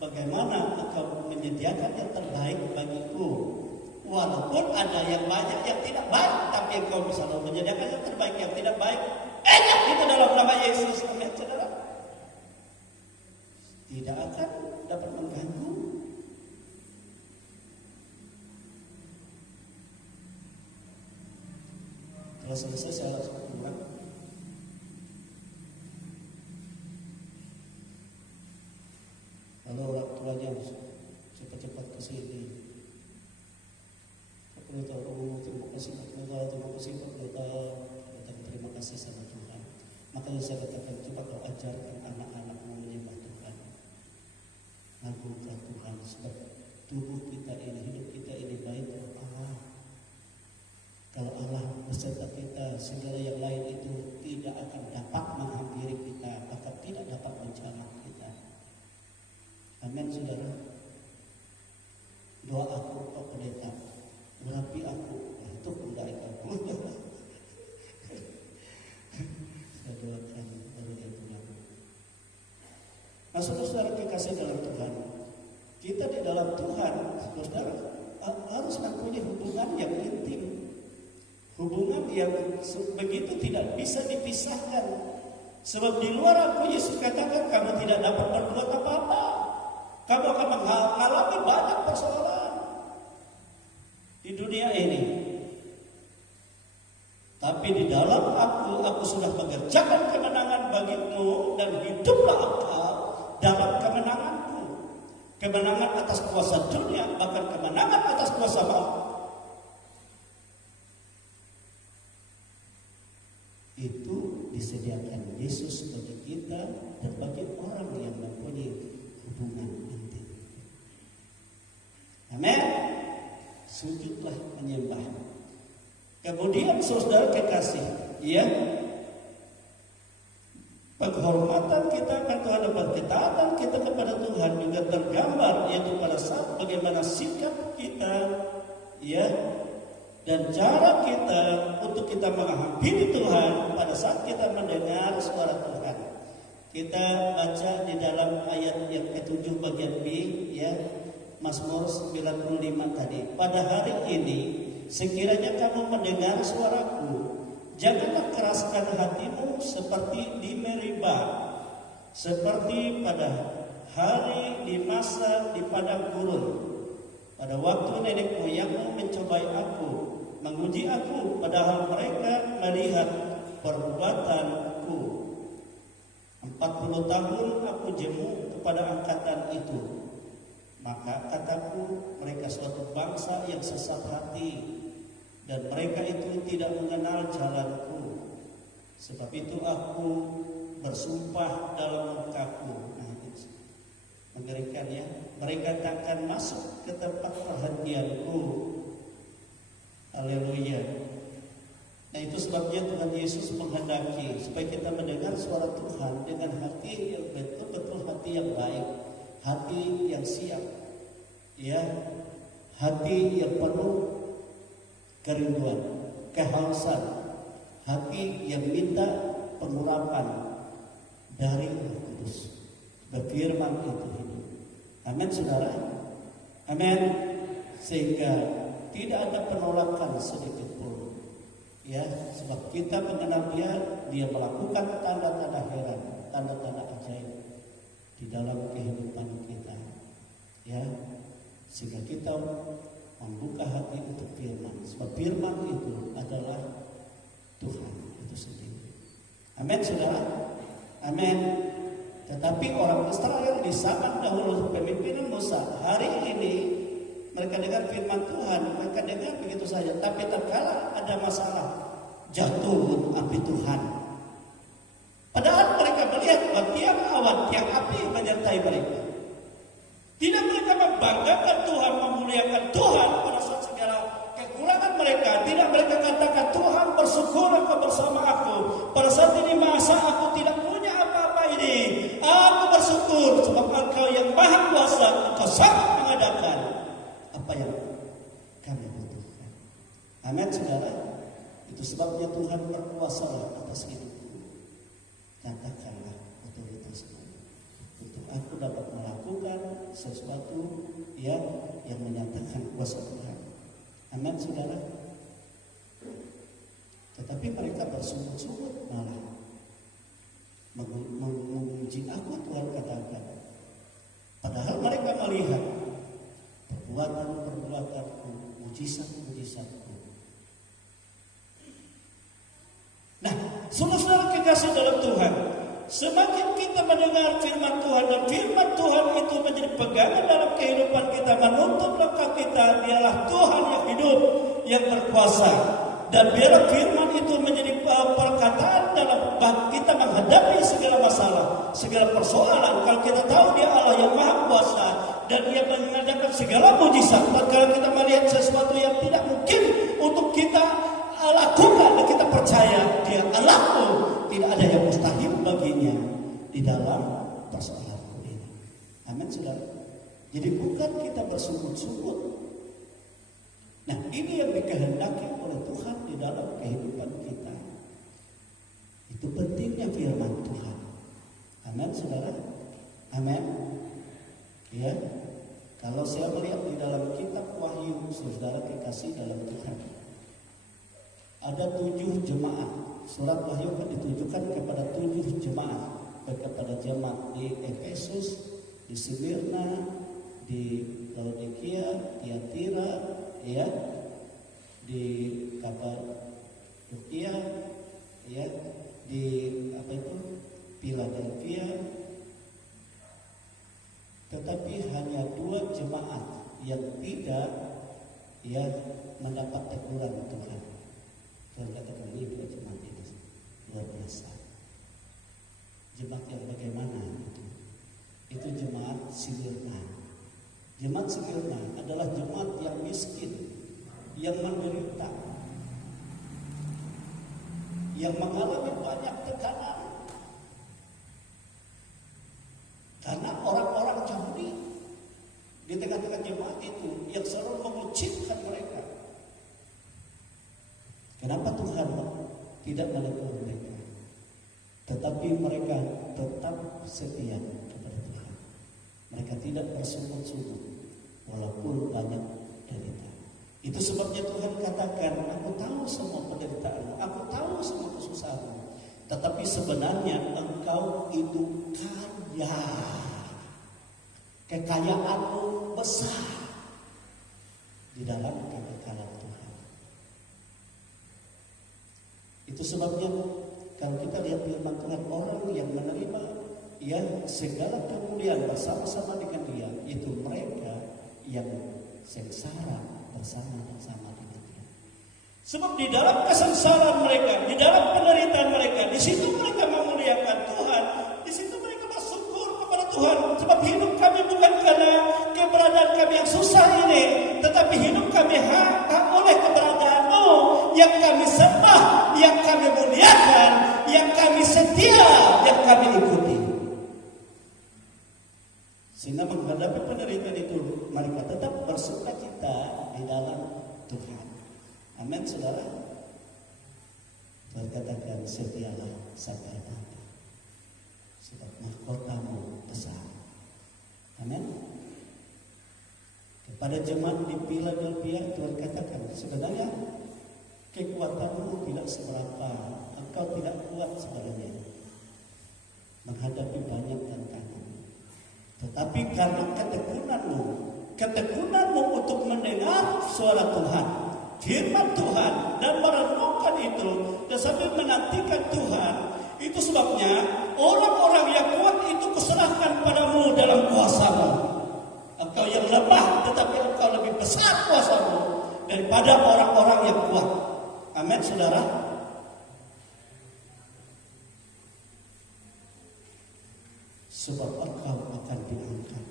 bagaimana engkau menyediakan yang terbaik bagiku. Walaupun ada yang banyak yang tidak baik, tapi engkau selalu menyediakan yang terbaik, yang tidak baik enak itu dalam nama Yesus. Amin, saudara. Tidak akan dapat mengganggu. Kalau selesai saya langsung pulang. Lalu orang tuanya cepat-cepat ke sini. Terima kasih, terima kasih sama Tuhan. Makanya saya katakan, coba kau ajarkan anak-anakmu menyembah Tuhan. Agungkan Tuhan, sebab tubuh kita ini, hidup kita ini baik oleh Allah. Kalau Allah beserta kita, segala yang lain itu tidak akan dapat menghampiri kita, bahkan tidak dapat menjamah kita. Amin, saudara. Doa aku, Pak Pendeta, urapi aku, itu enggak aku. Saya doakan baru dia pulang. Nah, saudara kekasih dalam Tuhan, kita di dalam Tuhan, saudara, harus mempunyai hubungan yang intim, hubungan yang begitu tidak bisa dipisahkan. Sebab di luar aku, Yesus katakan, kamu tidak dapat berbuat apa-apa. Kamu akan mengalami banyak persoalan di dunia ini. Tapi di dalam aku sudah mengerjakan kemenangan bagimu, dan hiduplah engkau dalam kemenanganku. Kemenangan atas kuasa dunia, bahkan kemenangan atas kuasa maut. Itu disediakan Yesus bagi kita dan bagi orang yang mempunyai hubungan intim. Amin. Sujudlah menyembah. Kemudian saudara kekasih, ya, penghormatan kita akan Tuhan dan ketaatan kita kepada Tuhan juga tergambar, yaitu pada saat bagaimana sikap kita, ya, dan cara kita untuk kita menghampiri Tuhan pada saat kita mendengar suara Tuhan. Kita baca di dalam ayat yang ke-7 bagian B, ya, Mazmur 95 tadi. Pada hari ini, sekiranya kamu mendengar suaraku, janganlah keraskan hatimu seperti di Meribah, seperti pada hari di masa di padang gurun, pada waktu nenek moyangmu mencobai aku, menguji aku, padahal mereka melihat perbuatanku. 40 tahun aku jemu kepada angkatan itu. Maka kataku, mereka suatu bangsa yang sesat hati, dan mereka itu tidak mengenal jalanku. Sebab itu aku bersumpah dalam mukaku. Nah, itu mengerikan ya. Mereka takkan masuk ke tempat perhentianku. Haleluya. Nah, itu sebabnya Tuhan Yesus menghendaki supaya kita mendengar suara Tuhan dengan hati yang betul-betul hati yang baik, hati yang siap, ya, hati yang penuh kerinduan, kehausan, hati yang minta pengurapan dari Roh Kudus. Berfirman itu hidup. Amin, saudara. Amin. Sehingga tidak ada penolakan sedikit pun. Ya, sebab kita mengenal dia melakukan tanda-tanda heran, tanda-tanda ajaib di dalam kehidupan kita. Ya, sehingga kita membuka hati untuk firman. Sebab firman itu adalah Tuhan itu sendiri. Amin, saudara. Amin. Tetapi orang Israel di zaman dahulu pemimpinan Musa, hari ini mereka dengar firman Tuhan, mereka dengar begitu saja. Tapi terkala ada masalah, jatuh api Tuhan. Padahal mereka melihat bahwa tiap awan, tiap api menyertai mereka. Tidak mereka membanggakan Tuhan, memuliakan Tuhan pada saat segala kekurangan mereka. Tidak mereka katakan, Tuhan bersyukur Engkau bersama aku. Pada saat ini masa aku tidak punya apa-apa ini. Aku bersyukur sebab Engkau yang Maha Kuasa, Engkau sangat mengadakan apa yang kami butuhkan. Amin, saudara. Itu sebabnya Tuhan berkuasa atas hidupku. Katakanlah otoritasmu untuk aku dapat melakukan sesuatu yang menyatakan kuasa Tuhan. Amin, saudara. Tetapi mereka bersungut-sungut malah menguji aku, Tuhan katakan. Padahal mereka melihat perbuatan-perbuatanku, mujizat-mujizatku. Nah, saudara-saudara kekasih dalam Tuhan, semakin kita mendengar firman Tuhan dan firman Tuhan itu menjadi pegangan dalam kehidupan kita, menuntun langkah kita, dialah Tuhan yang hidup, yang berkuasa. Dan biarlah firman itu menjadi perkataan dalam kita menghadapi segala masalah, segala persoalan. Kalau kita tahu dia Allah yang Maha Kuasa dan dia mengadakan segala mujizat. Kalau kita melihat sesuatu yang tidak mungkin untuk kita lakukan dan kita percaya dia Allahku, tidak ada yang mustahil baginya di dalam persoalan ini. Amin, saudara. Jadi bukan kita bersungut-sungut. Nah, ini yang dikehendaki oleh Tuhan di dalam kehidupan kita. Itu pentingnya firman Tuhan. Amin, saudara. Amin. Ya. Kalau saya melihat di dalam kitab Wahyu, saudara kekasih dalam Tuhan, ada 7 jemaat. Surat Wahyu kan ditujukan kepada 7 jemaat, kepada jemaat di Efesus, di Smyrna, di Laodikia, Tiatira, ya, di Kapadokia, ya, di Philadelphia. Tetapi hanya 2 jemaat yang tidak mendapat teguran Tuhan. Tuhan katakan ini 2 jemaat itu luar biasa. Jemaat yang bagaimana itu? Itu jemaat Smyrna. Jemaat Smyrna adalah jemaat yang miskin, yang menderita, yang mengalami banyak tekanan karena orang-orang Yahudi di tengah-tengah jemaat itu yang selalu mengucilkan mereka. Kenapa Tuhan tidak menegur mereka? Tetapi mereka tetap setia kepada Tuhan. Mereka tidak bersungut-sungut walaupun banyak derita. Itu sebabnya Tuhan katakan, aku tahu semua penderitaanmu, aku tahu semua kesusahanmu. Tetapi sebenarnya engkau itu kaya. Kekayaanmu besar di dalam kekekalan Tuhan. Itu sebabnya kalau kita lihat firman Tuhan, orang yang menerima segala kemuliaan bersama-sama dengan dia, itu mereka yang sengsara bersama-sama dengan dia. Sebab di dalam kesengsaraan mereka, di dalam penderitaan mereka, di situ mereka memuliakan Tuhan, di situ mereka bersyukur kepada Tuhan. Sebab hidup kami bukan karena keberadaan kami yang susah ini, tetapi hidup kami oleh keberadaan-Mu yang kami sembah, yang kami muliakan, yang kami setia, yang kami ikuti. Sehingga menghadapi penderitaan itu, mereka tetap bersukacita di dalam Tuhan. Amin, saudara. Tuhan katakan, setialah sampai nanti, sebab mahkotamu besar. Amin. Kepada jemaat di Philadelphia, Tuhan katakan, sebenarnya kekuatanmu tidak seberapa, engkau tidak kuat sebenarnya menghadapi banyak tantangan. Tetapi karena ketekunanmu untuk mendengar suara Tuhan, firman Tuhan, dan merenungkan itu, dan sambil menantikan Tuhan, itu sebabnya orang-orang yang kuat itu kuserahkan padamu dalam kuasa-Mu. Engkau yang lemah, tetapi engkau lebih besar kuasa-Mu daripada orang-orang yang kuat. Amin, saudara. Sebab engkau akan diangkat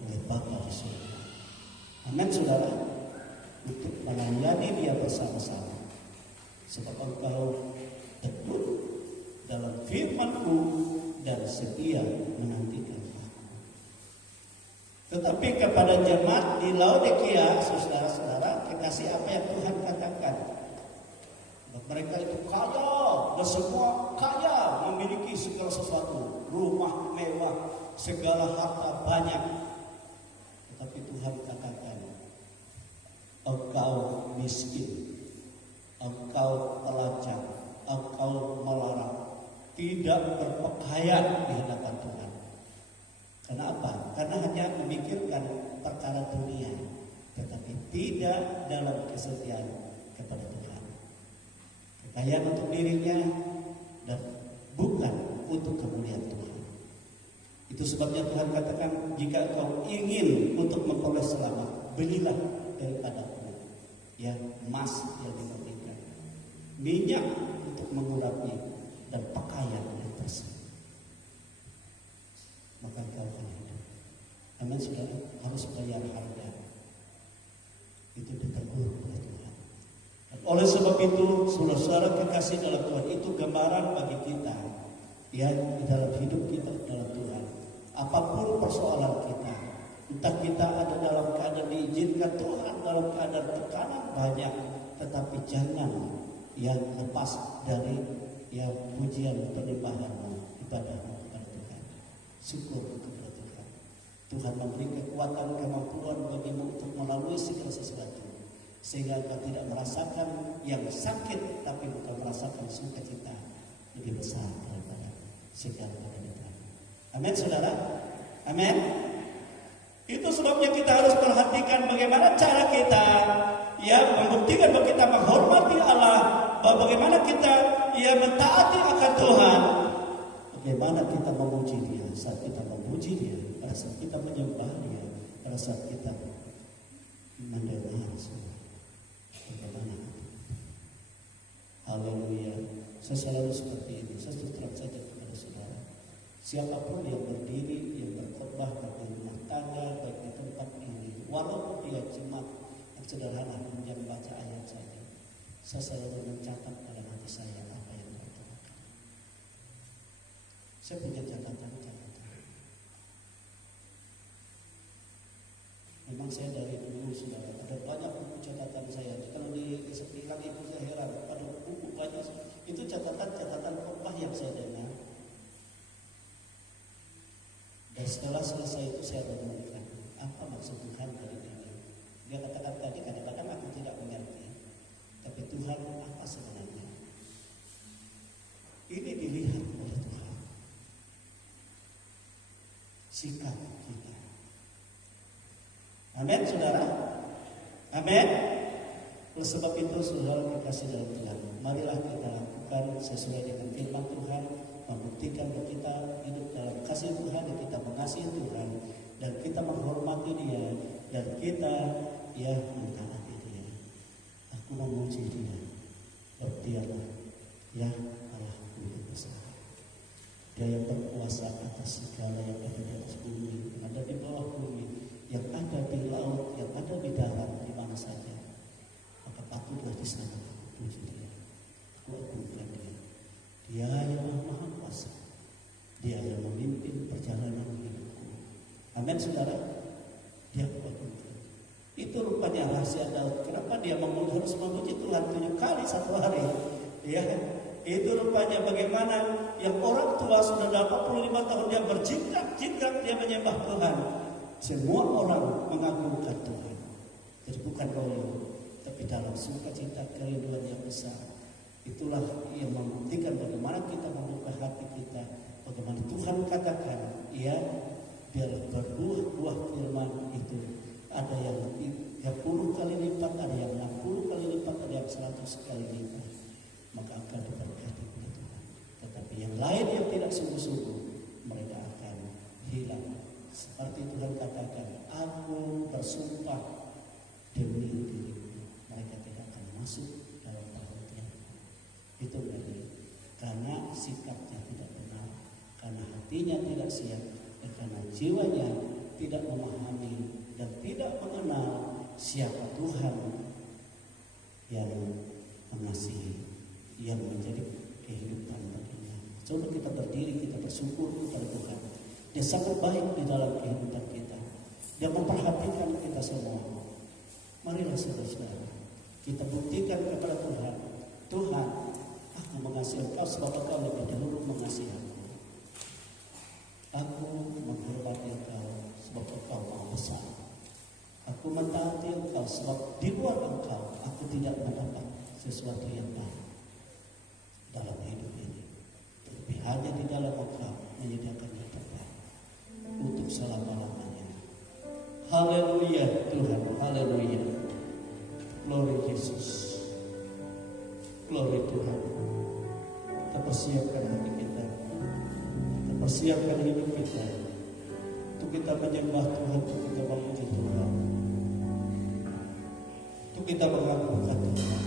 oleh Bapa di surga. Amin, saudara. Untuk melayani Dia bersama-sama. Sebab engkau tekun dalam firman-Ku dan setia menantikan Aku. Tetapi kepada jemaat di Laodikia, saudara-saudara, kekasih apa yang Tuhan katakan? Mereka itu kaya, dan semua kaya, memiliki segala sesuatu, rumah mewah, segala harta banyak. Tetapi Tuhan katakan, engkau miskin, engkau pelacak, engkau melarat, tidak berpakaian di hadapan Tuhan. Kenapa? Karena hanya memikirkan perkara dunia, tetapi tidak dalam kesetiaan kepada Tuhan. Kekayaan untuk dirinya dan bukan untuk kemuliaan Tuhan. Itu sebabnya Tuhan katakan, jika kau ingin untuk memperoleh selamat, belilah daripadaku emas yang dimurnikan, minyak untuk mengurapi, dan pakaian yang bersih, maka kau akan hidup. Amin, saudara. Harus bayar harga. Itu ditegur oleh Tuhan. Dan oleh sebab itu, saudara kekasih dalam Tuhan, itu gambaran bagi kita di dalam hidup kita dalam Tuhan. Apapun persoalan kita, entah kita ada dalam keadaan diizinkan Tuhan, dalam keadaan tekanan banyak, tetapi jangan lepas dari pujian penyembahanmu, ibadahmu kepada Tuhan. Syukur kepada Tuhan. Tuhan memberi kekuatan, kemampuan bagimu untuk melalui segala sesuatu, sehingga kau tidak merasakan yang sakit, tapi bukan merasakan sukacita lebih besar daripada segala penderitaan. Amin, saudara. Amin. Itu sebabnya kita harus perhatikan bagaimana cara kita membuktikan bahwa kita menghormati Allah, bagaimana kita mentaati akan Tuhan, bagaimana kita memuji Dia. Saat kita memuji Dia, pada saat kita menyembah Dia, pada saat kita mendengar semua, bagaimana? Haleluya. Saya selalu seperti ini. Saya terus saja kepada saudara, siapapun yang berdiri, yang berkhotbah di rumah tangga, baik di tempat ini, walaupun dia cuma sederhana hanya membaca ayat saja, saya selalu mencatat dalam hati saya apa yang dia katakan. Saya punya catatan. Memang saya dari dulu sudah ada banyak buku catatan saya. Kalau dibilang ibu saya heran, ada buku banyak. Itu catatan khotbah yang saya dengar. Dan setelah selesai itu saya renungkan, apa maksud Tuhan dari ini? Dia katakan tadi, kadang-kadang aku tidak mengerti, tapi Tuhan apa sebenarnya? sikap kita. Amin, saudara. Amin. Oleh sebab itu, saudara dikasih dalam Tuhan, marilah kita lakukan sesuai dengan firman Tuhan, membuktikan bahwa kita hidup dalam kasih Tuhan, dan kita mengasihi Tuhan, dan kita menghormati Dia, dan kita mentaati Dia. Aku memuji Dia, berdialah ya Allahku yang besar. Dia yang berkuasa atas segala yang ada di atas bumi, yang ada di bawah bumi, yang ada di laut, yang ada di darat, di mana saja. Maka patutlah di sana aku puji Dia, aku agungkan Dia. Dia yang maha kuasa, Dia yang memimpin perjalanan hidupku. Amin, saudara. Dia aku agungkan. Itu rupanya rahasia Daud. Kenapa dia harus memuji Tuhan 7 kali satu hari? Ya, itu rupanya bagaimana yang orang tua sudah 85 tahun dia berjingkrak-jingkrak dia menyembah Tuhan. Semua orang mengagungkan Tuhan. Jadi bukan loyo, tapi dalam sukacita kerinduan yang besar. Itulah yang membuktikan bagaimana kita membuka hati kita. Bagaimana Tuhan katakan, ya, biarlah berbuah firman itu. Ada yang 30 kali lipat, ada yang 60 kali lipat, ada yang 100 kali lipat. Maka akan diberkati oleh Tuhan. Tetapi yang lain yang tidak sungguh-sungguh, mereka akan hilang. Seperti Tuhan katakan, aku bersumpah demi diriku, mereka tidak akan masuk dalam perhentian. Itu dari karena sikapnya tidak benar, karena hatinya tidak siap, dan karena jiwanya tidak memahami dan tidak mengenal siapa Tuhan yang mengasihi, yang menjadi kehidupan baginya. Coba kita berdiri, kita bersyukur kepada Tuhan. Dia sangat baik di dalam kehidupan kita. Dia memperhatikan kita semua. Marilah saudara-saudara, kita buktikan kepada Tuhan, Tuhan, aku mengasihi Engkau sebab Engkau lebih dahulu mengasihi aku. Aku menghormati Engkau sebab Engkau maha besar. Aku mentaati Engkau sebab di luar Engkau aku tidak mendapat sesuatu yang baik dalam hidup ini. Tapi hanya di dalam Engkau menyediakan yang terbaik untuk selama-lamanya. Haleluya Tuhan, haleluya. Glory Yesus. Glory Tuhan. Kita persiapkan hati kita. Kita persiapkan hidup kita untuk kita menyembah Tuhan, untuk kita memuji Tuhan, untuk kita mengagungkan Tuhan.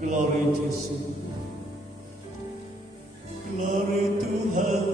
Glory Yesus. Glory Tuhan.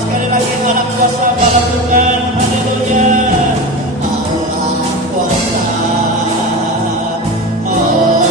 Sekali lagi anak kuasa Bapa Tuhan, haleluya. Allah kuasa, oh,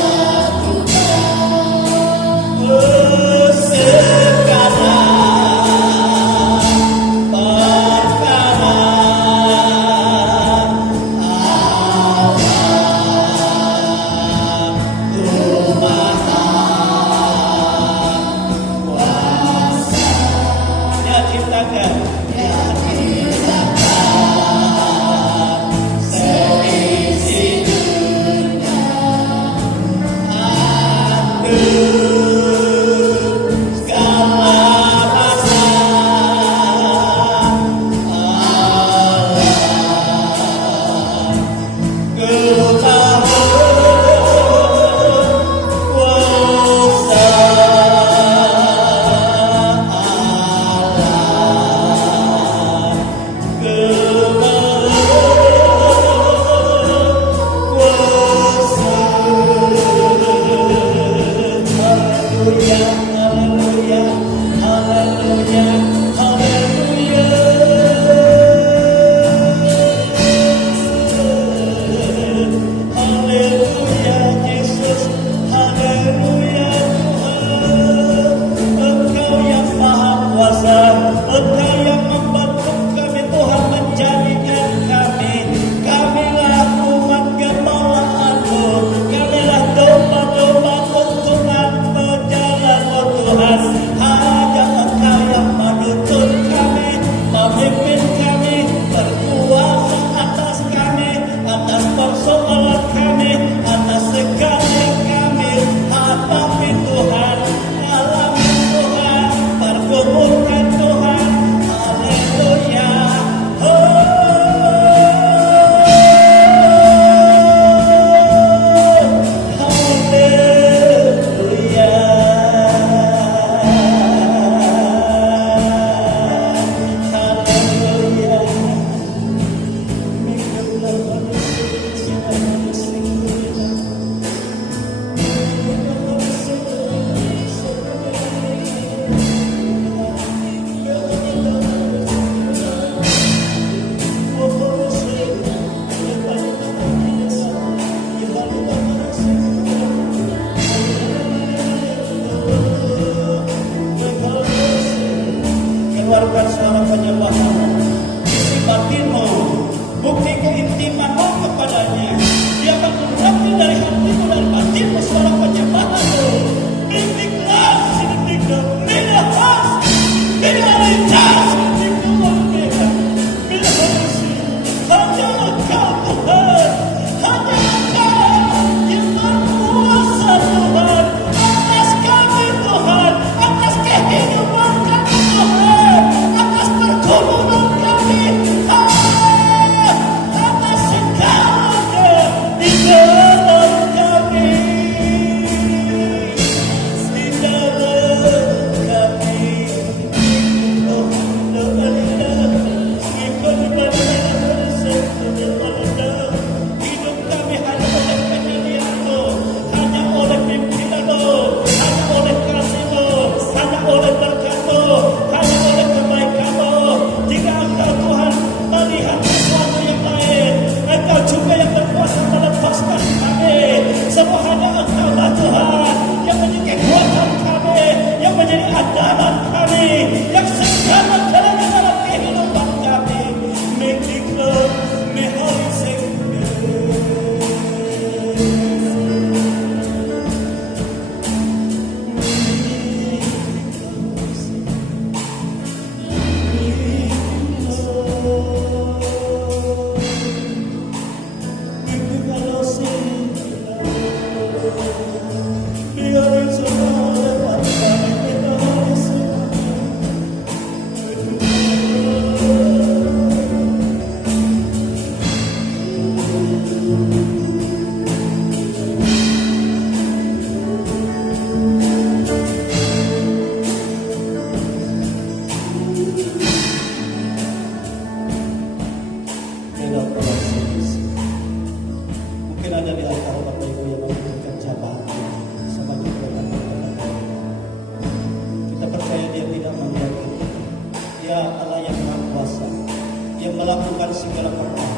melakukan segala perkara.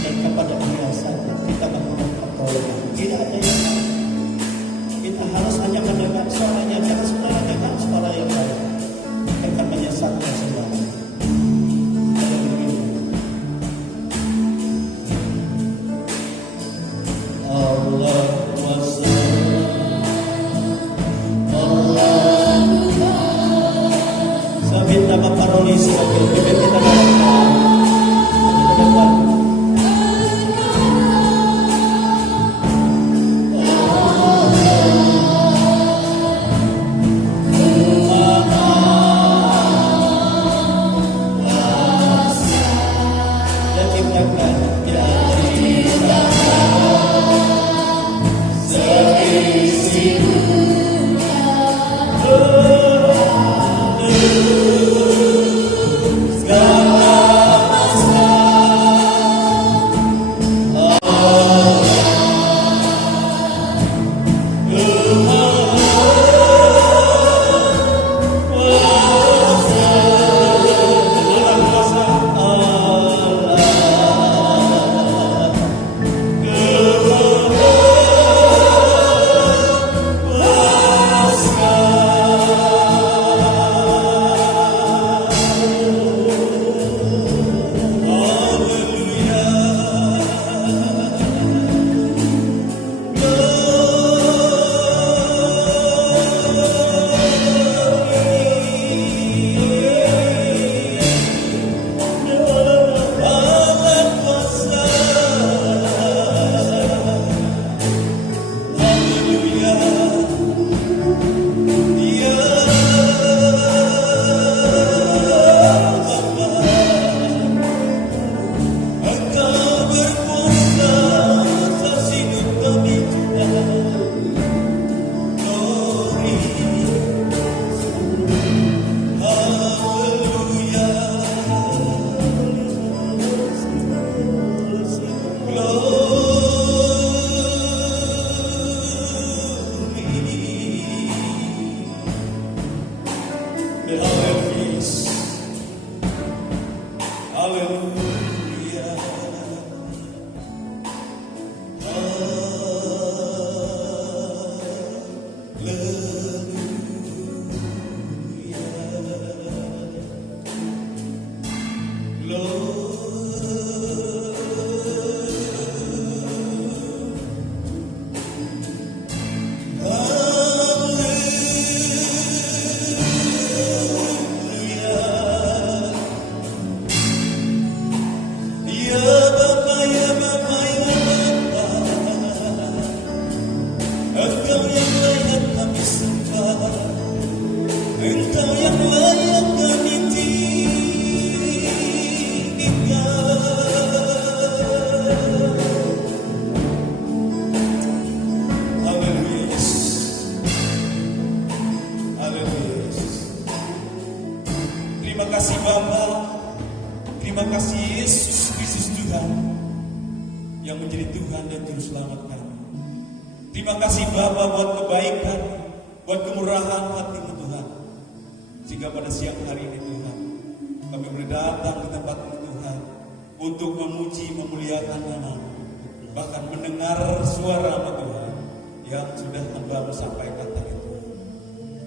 Dan kepada Dia saja kita memohon pertolongan. Tidak ada yang lain. Kita harus hanya mendengar suaranya, jangan sebenarnya dengar suara yang lain. Akan menyesatkan semuanya. Allah kuasa, Allah sambil nama parolis sambil kita doakan. Terima kasih Bapa buat kebaikan, buat kemurahan hati-Mu Tuhan. Sehingga pada siang hari ini Tuhan, kami boleh datang ke tempat-Mu Tuhan untuk memuji, memuliakan nama-Mu. Bahkan mendengar suara-Mu Tuhan yang sudah Hamba-Mu sampaikan tadi Tuhan.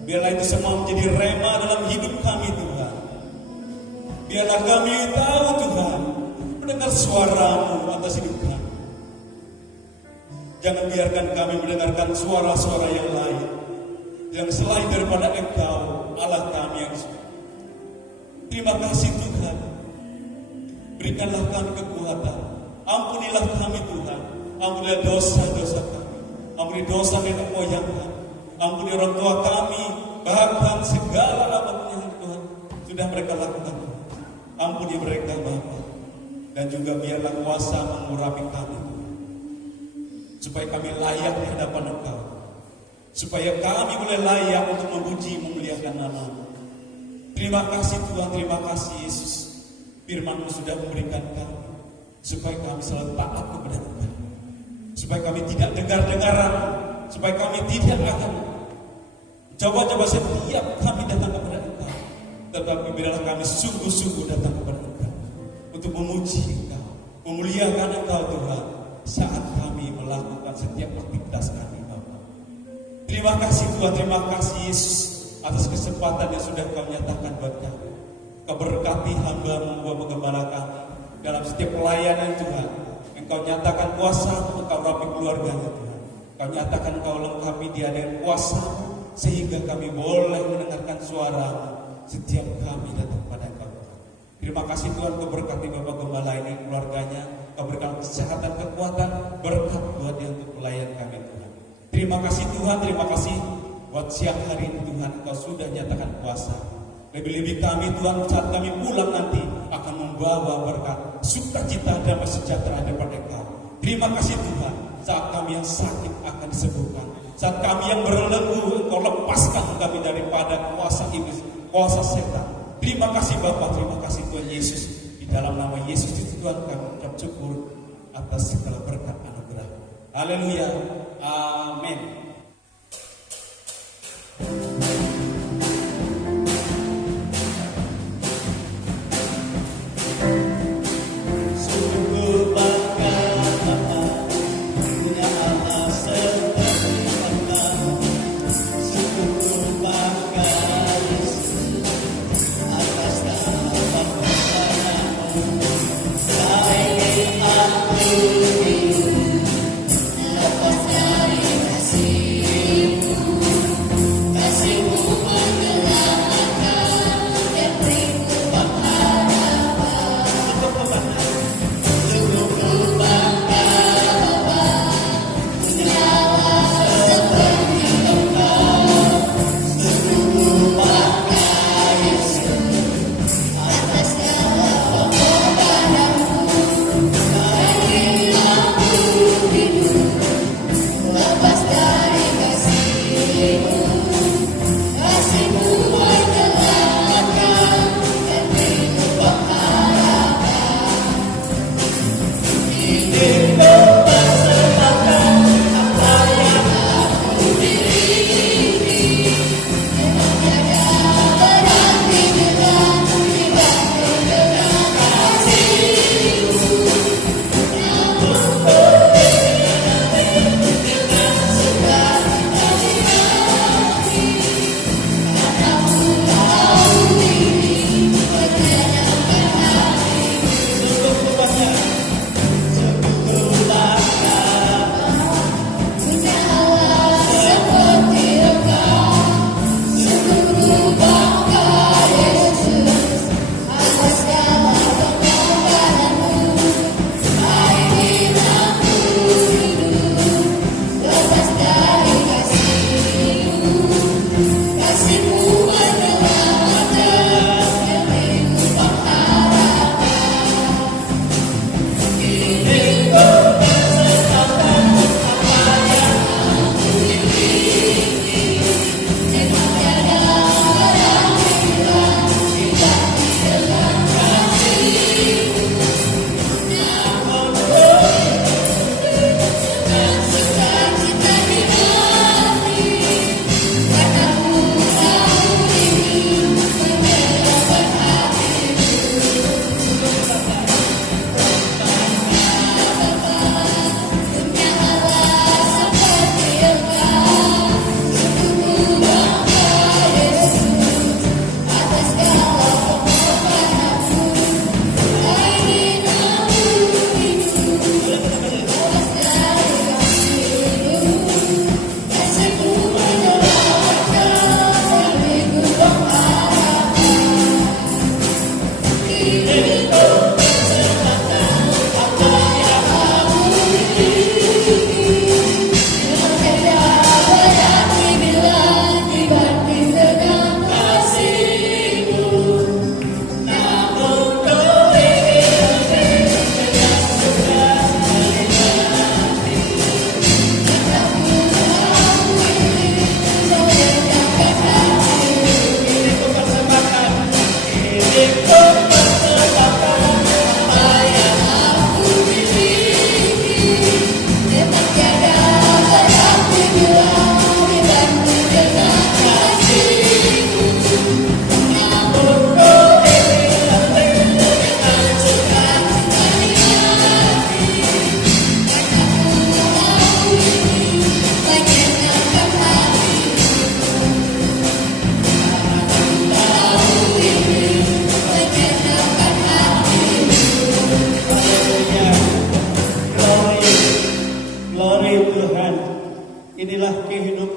Biarlah itu semua menjadi rema dalam hidup kami Tuhan. Biarlah kami tahu Tuhan, mendengar suara-Mu atas hidup kami. Jangan biarkan kami mendengarkan suara-suara yang lain, yang selain daripada Engkau, Allah kami yang suci. Terima kasih Tuhan. Berikanlah kami kekuatan. Ampunilah kami Tuhan. Ampunilah dosa-dosa kami. Ampuni dosa nenek moyang kami. Ampuni orang tua kami. Bahkan segala apapun yang Tuhan sudah mereka lakukan. Ampuni mereka Bapa. Dan juga biarlah kuasa mengurapi kami, supaya kami layak di hadapan Engkau, supaya kami boleh layak untuk memuji, memuliakan nama-Mu. Terima kasih Tuhan, terima kasih Yesus. Firman-Mu sudah memberikan kami, supaya kami selalu taat kepada Engkau, supaya kami tidak dengar-dengaran, supaya kami tidak akan coba-coba setiap kami datang kepada Engkau, tetapi biarlah kami sungguh-sungguh datang kepada Engkau. untuk memuji Engkau, memuliakan Engkau Tuhan saat kami melakukan setiap aktivitas kami Bapa. Terima kasih Tuhan, terima kasih Yesus atas kesempatan yang sudah Kau nyatakan buat kami. Kau berkati hamba-Mu Bapak Gembala kami dalam setiap pelayanan Tuhan. Engkau nyatakan kuasa-Mu, Engkau rapi keluarganya Tuhan. Kau nyatakan Engkau lengkapi dia dengan kuasa-Mu sehingga kami boleh mendengarkan suara-Mu setiap kami datang pada Engkau. Terima kasih Tuhan, Kau berkati Bapak Gembala ini, keluarganya. Kau berikan kesehatan, kekuatan, berkat buat dia untuk pelayan kami Tuhan. Terima kasih Tuhan, terima kasih buat siang hari ini Tuhan, Kau sudah nyatakan kuasa. Lebih-lebih kami Tuhan saat kami pulang nanti akan membawa berkat, sukacita, damai sejahtera daripada Engkau. Terima kasih Tuhan, saat kami yang sakit akan disembuhkan. Saat kami yang berlenggu, Engkau lepaskan kami daripada kuasa iblis, kuasa setan. Terima kasih Bapa, terima kasih Tuhan Yesus. Di dalam nama Yesus itu Tuhan kami ucap syukur atas segala berkat anugerah. Haleluya. Amin. Lepas dari kasih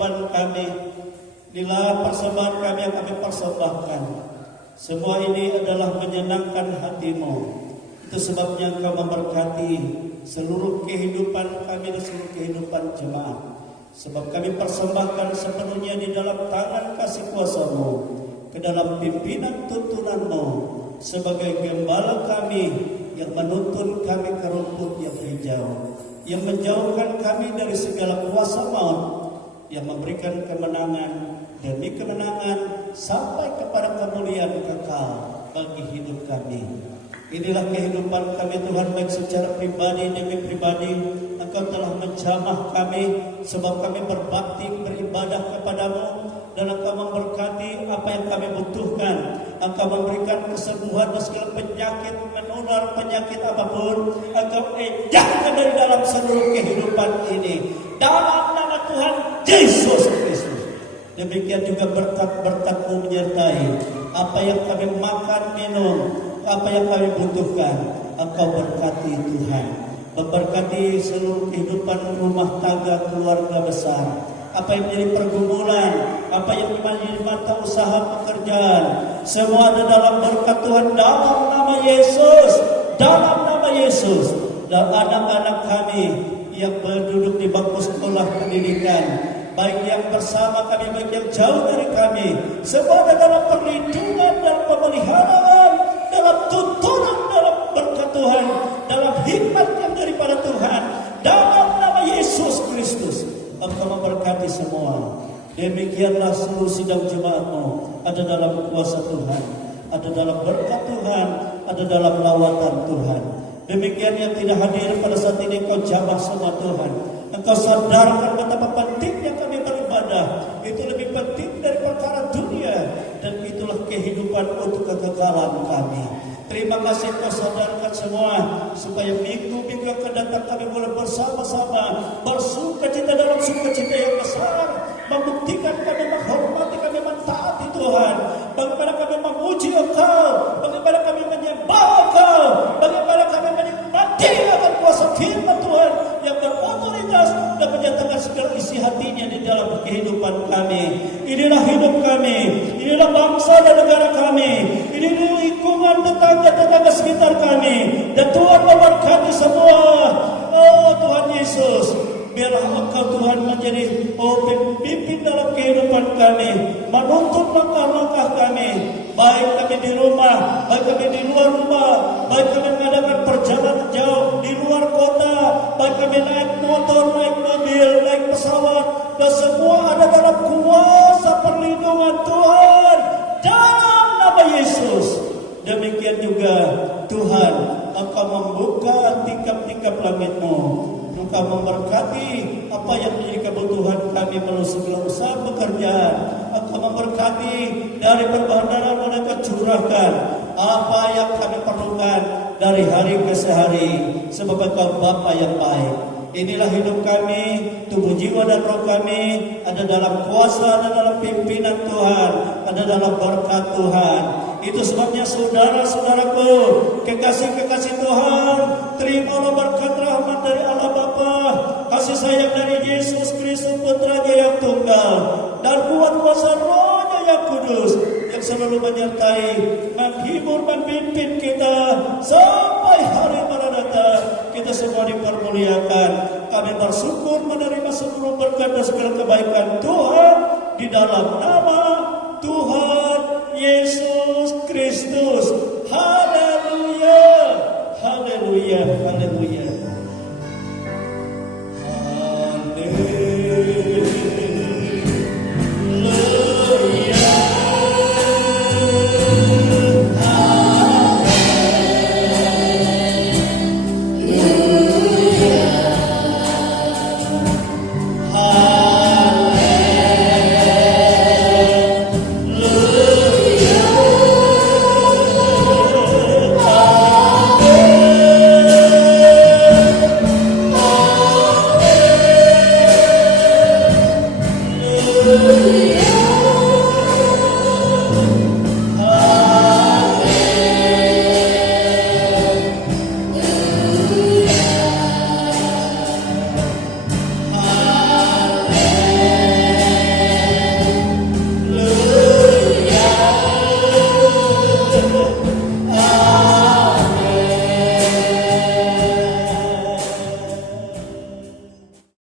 kehidupan kami. Inilah persembahan kami yang kami persembahkan. Semua ini adalah menyenangkan hati-Mu. Itu sebabnya Engkau memberkati seluruh kehidupan kami dan seluruh kehidupan jemaat. Sebab kami persembahkan sepenuhnya di dalam tangan kasih kuasa-Mu, ke dalam pimpinan tuntunan-Mu, sebagai gembala kami yang menuntun kami ke rumput yang hijau, yang menjauhkan kami dari segala kuasa maut, yang memberikan kemenangan demi kemenangan sampai kepada kemuliaan kekal bagi hidup kami. Inilah kehidupan kami Tuhan, baik secara pribadi demi pribadi. Engkau telah menjamah kami sebab kami berbakti beribadah kepadamu, dan Engkau memberkati apa yang kami butuhkan. Engkau memberikan kesembuhan dari segala penyakit menular, penyakit apapun Engkau ejahkan dari dalam seluruh kehidupan ini dalam nama Tuhan Yesus Kristus. Demikian juga berkat-berkat-Mu menyertai apa yang kami makan, minum, apa yang kami butuhkan. Engkau berkati Tuhan, memberkati seluruh kehidupan rumah tangga keluarga besar. Apa yang menjadi pergumulan, apa yang menjadi mata usaha pekerjaan, semua ada dalam berkat Tuhan dalam nama Yesus, dalam nama Yesus. Dan anak-anak kami yang berduduk di bangku sekolah pendidikan, baik yang bersama kami, baik yang jauh dari kami, semua ada dalam perlindungan dan pemeliharaan, dalam tuntunan, dalam berkat Tuhan, dalam hikmat yang daripada Tuhan, dalam nama Yesus Kristus. Engkau memberkati semua. Demikianlah seluruh sidang jemaat-Mu ada dalam kuasa Tuhan, ada dalam berkat Tuhan, ada dalam lawatan Tuhan. Demikian yang tidak hadir pada saat ini, Engkau jamah semua Tuhan. Engkau sadarkan betapa pentingnya kami beribadah. Itu lebih penting dari perkara dunia, dan itulah kehidupan untuk kekekalan kami. Terima kasih Kau sadarkan semua, supaya minggu-minggu yang akan datang kami boleh bersama-sama bersukacita dalam sukacita yang besar, membuktikan kami menghormati, kami mentaati Tuhan, bagaimana kami memuji Engkau, bagaimana kami menyembah Engkau, bagaimana kami menikmati akan kuasa firman Tuhan yang berotoritas dan menyatakan segala isi hatinya di dalam kehidupan kami. Inilah hidup kami, inilah bangsa dan negara kami, inilah lingkungan tetangga-tetangga sekitar kami, dan Tuhan memberkati semua. Oh Tuhan Yesus, biarlah Engkau Tuhan menjadi pemimpin dalam kehidupan kami, menuntun langkah-langkah kami, baik kami di rumah, baik kami di luar rumah, baik kami mengadakan perjalanan jauh di luar kota, baik kami naik motor, naik mobil, naik pesawat, dan semua ada dalam kuasa perlindungan Tuhan dalam nama Yesus. Demikian juga Tuhan, Engkau membuka tingkap-tingkap langit-Mu, Engkau memberkati apa yang menjadi kebutuhan kami melalui segala usaha pekerjaan. Engkau memberkati dari perbandaran mereka, curahkan apa yang kami perlukan dari hari ke hari, sebab Engkau Bapa yang baik. Inilah hidup kami, tubuh, jiwa, dan roh kami ada dalam kuasa, ada dalam pimpinan Tuhan, ada dalam berkat Tuhan. Itu sebabnya saudara-saudaraku, kekasih-kekasih Tuhan, terimalah berkat rahmat dari Allah Bapa, kasih sayang dari Yesus Kristus Putranya yang tunggal, dan kuat kuasa Roh-Nya yang kudus, yang selalu menyertai, menghibur, memimpin kita sampai hari Maranatha. Kita semua dipermuliakan. Kami bersyukur menerima seluruh berkat dan segala kebaikan Tuhan di dalam nama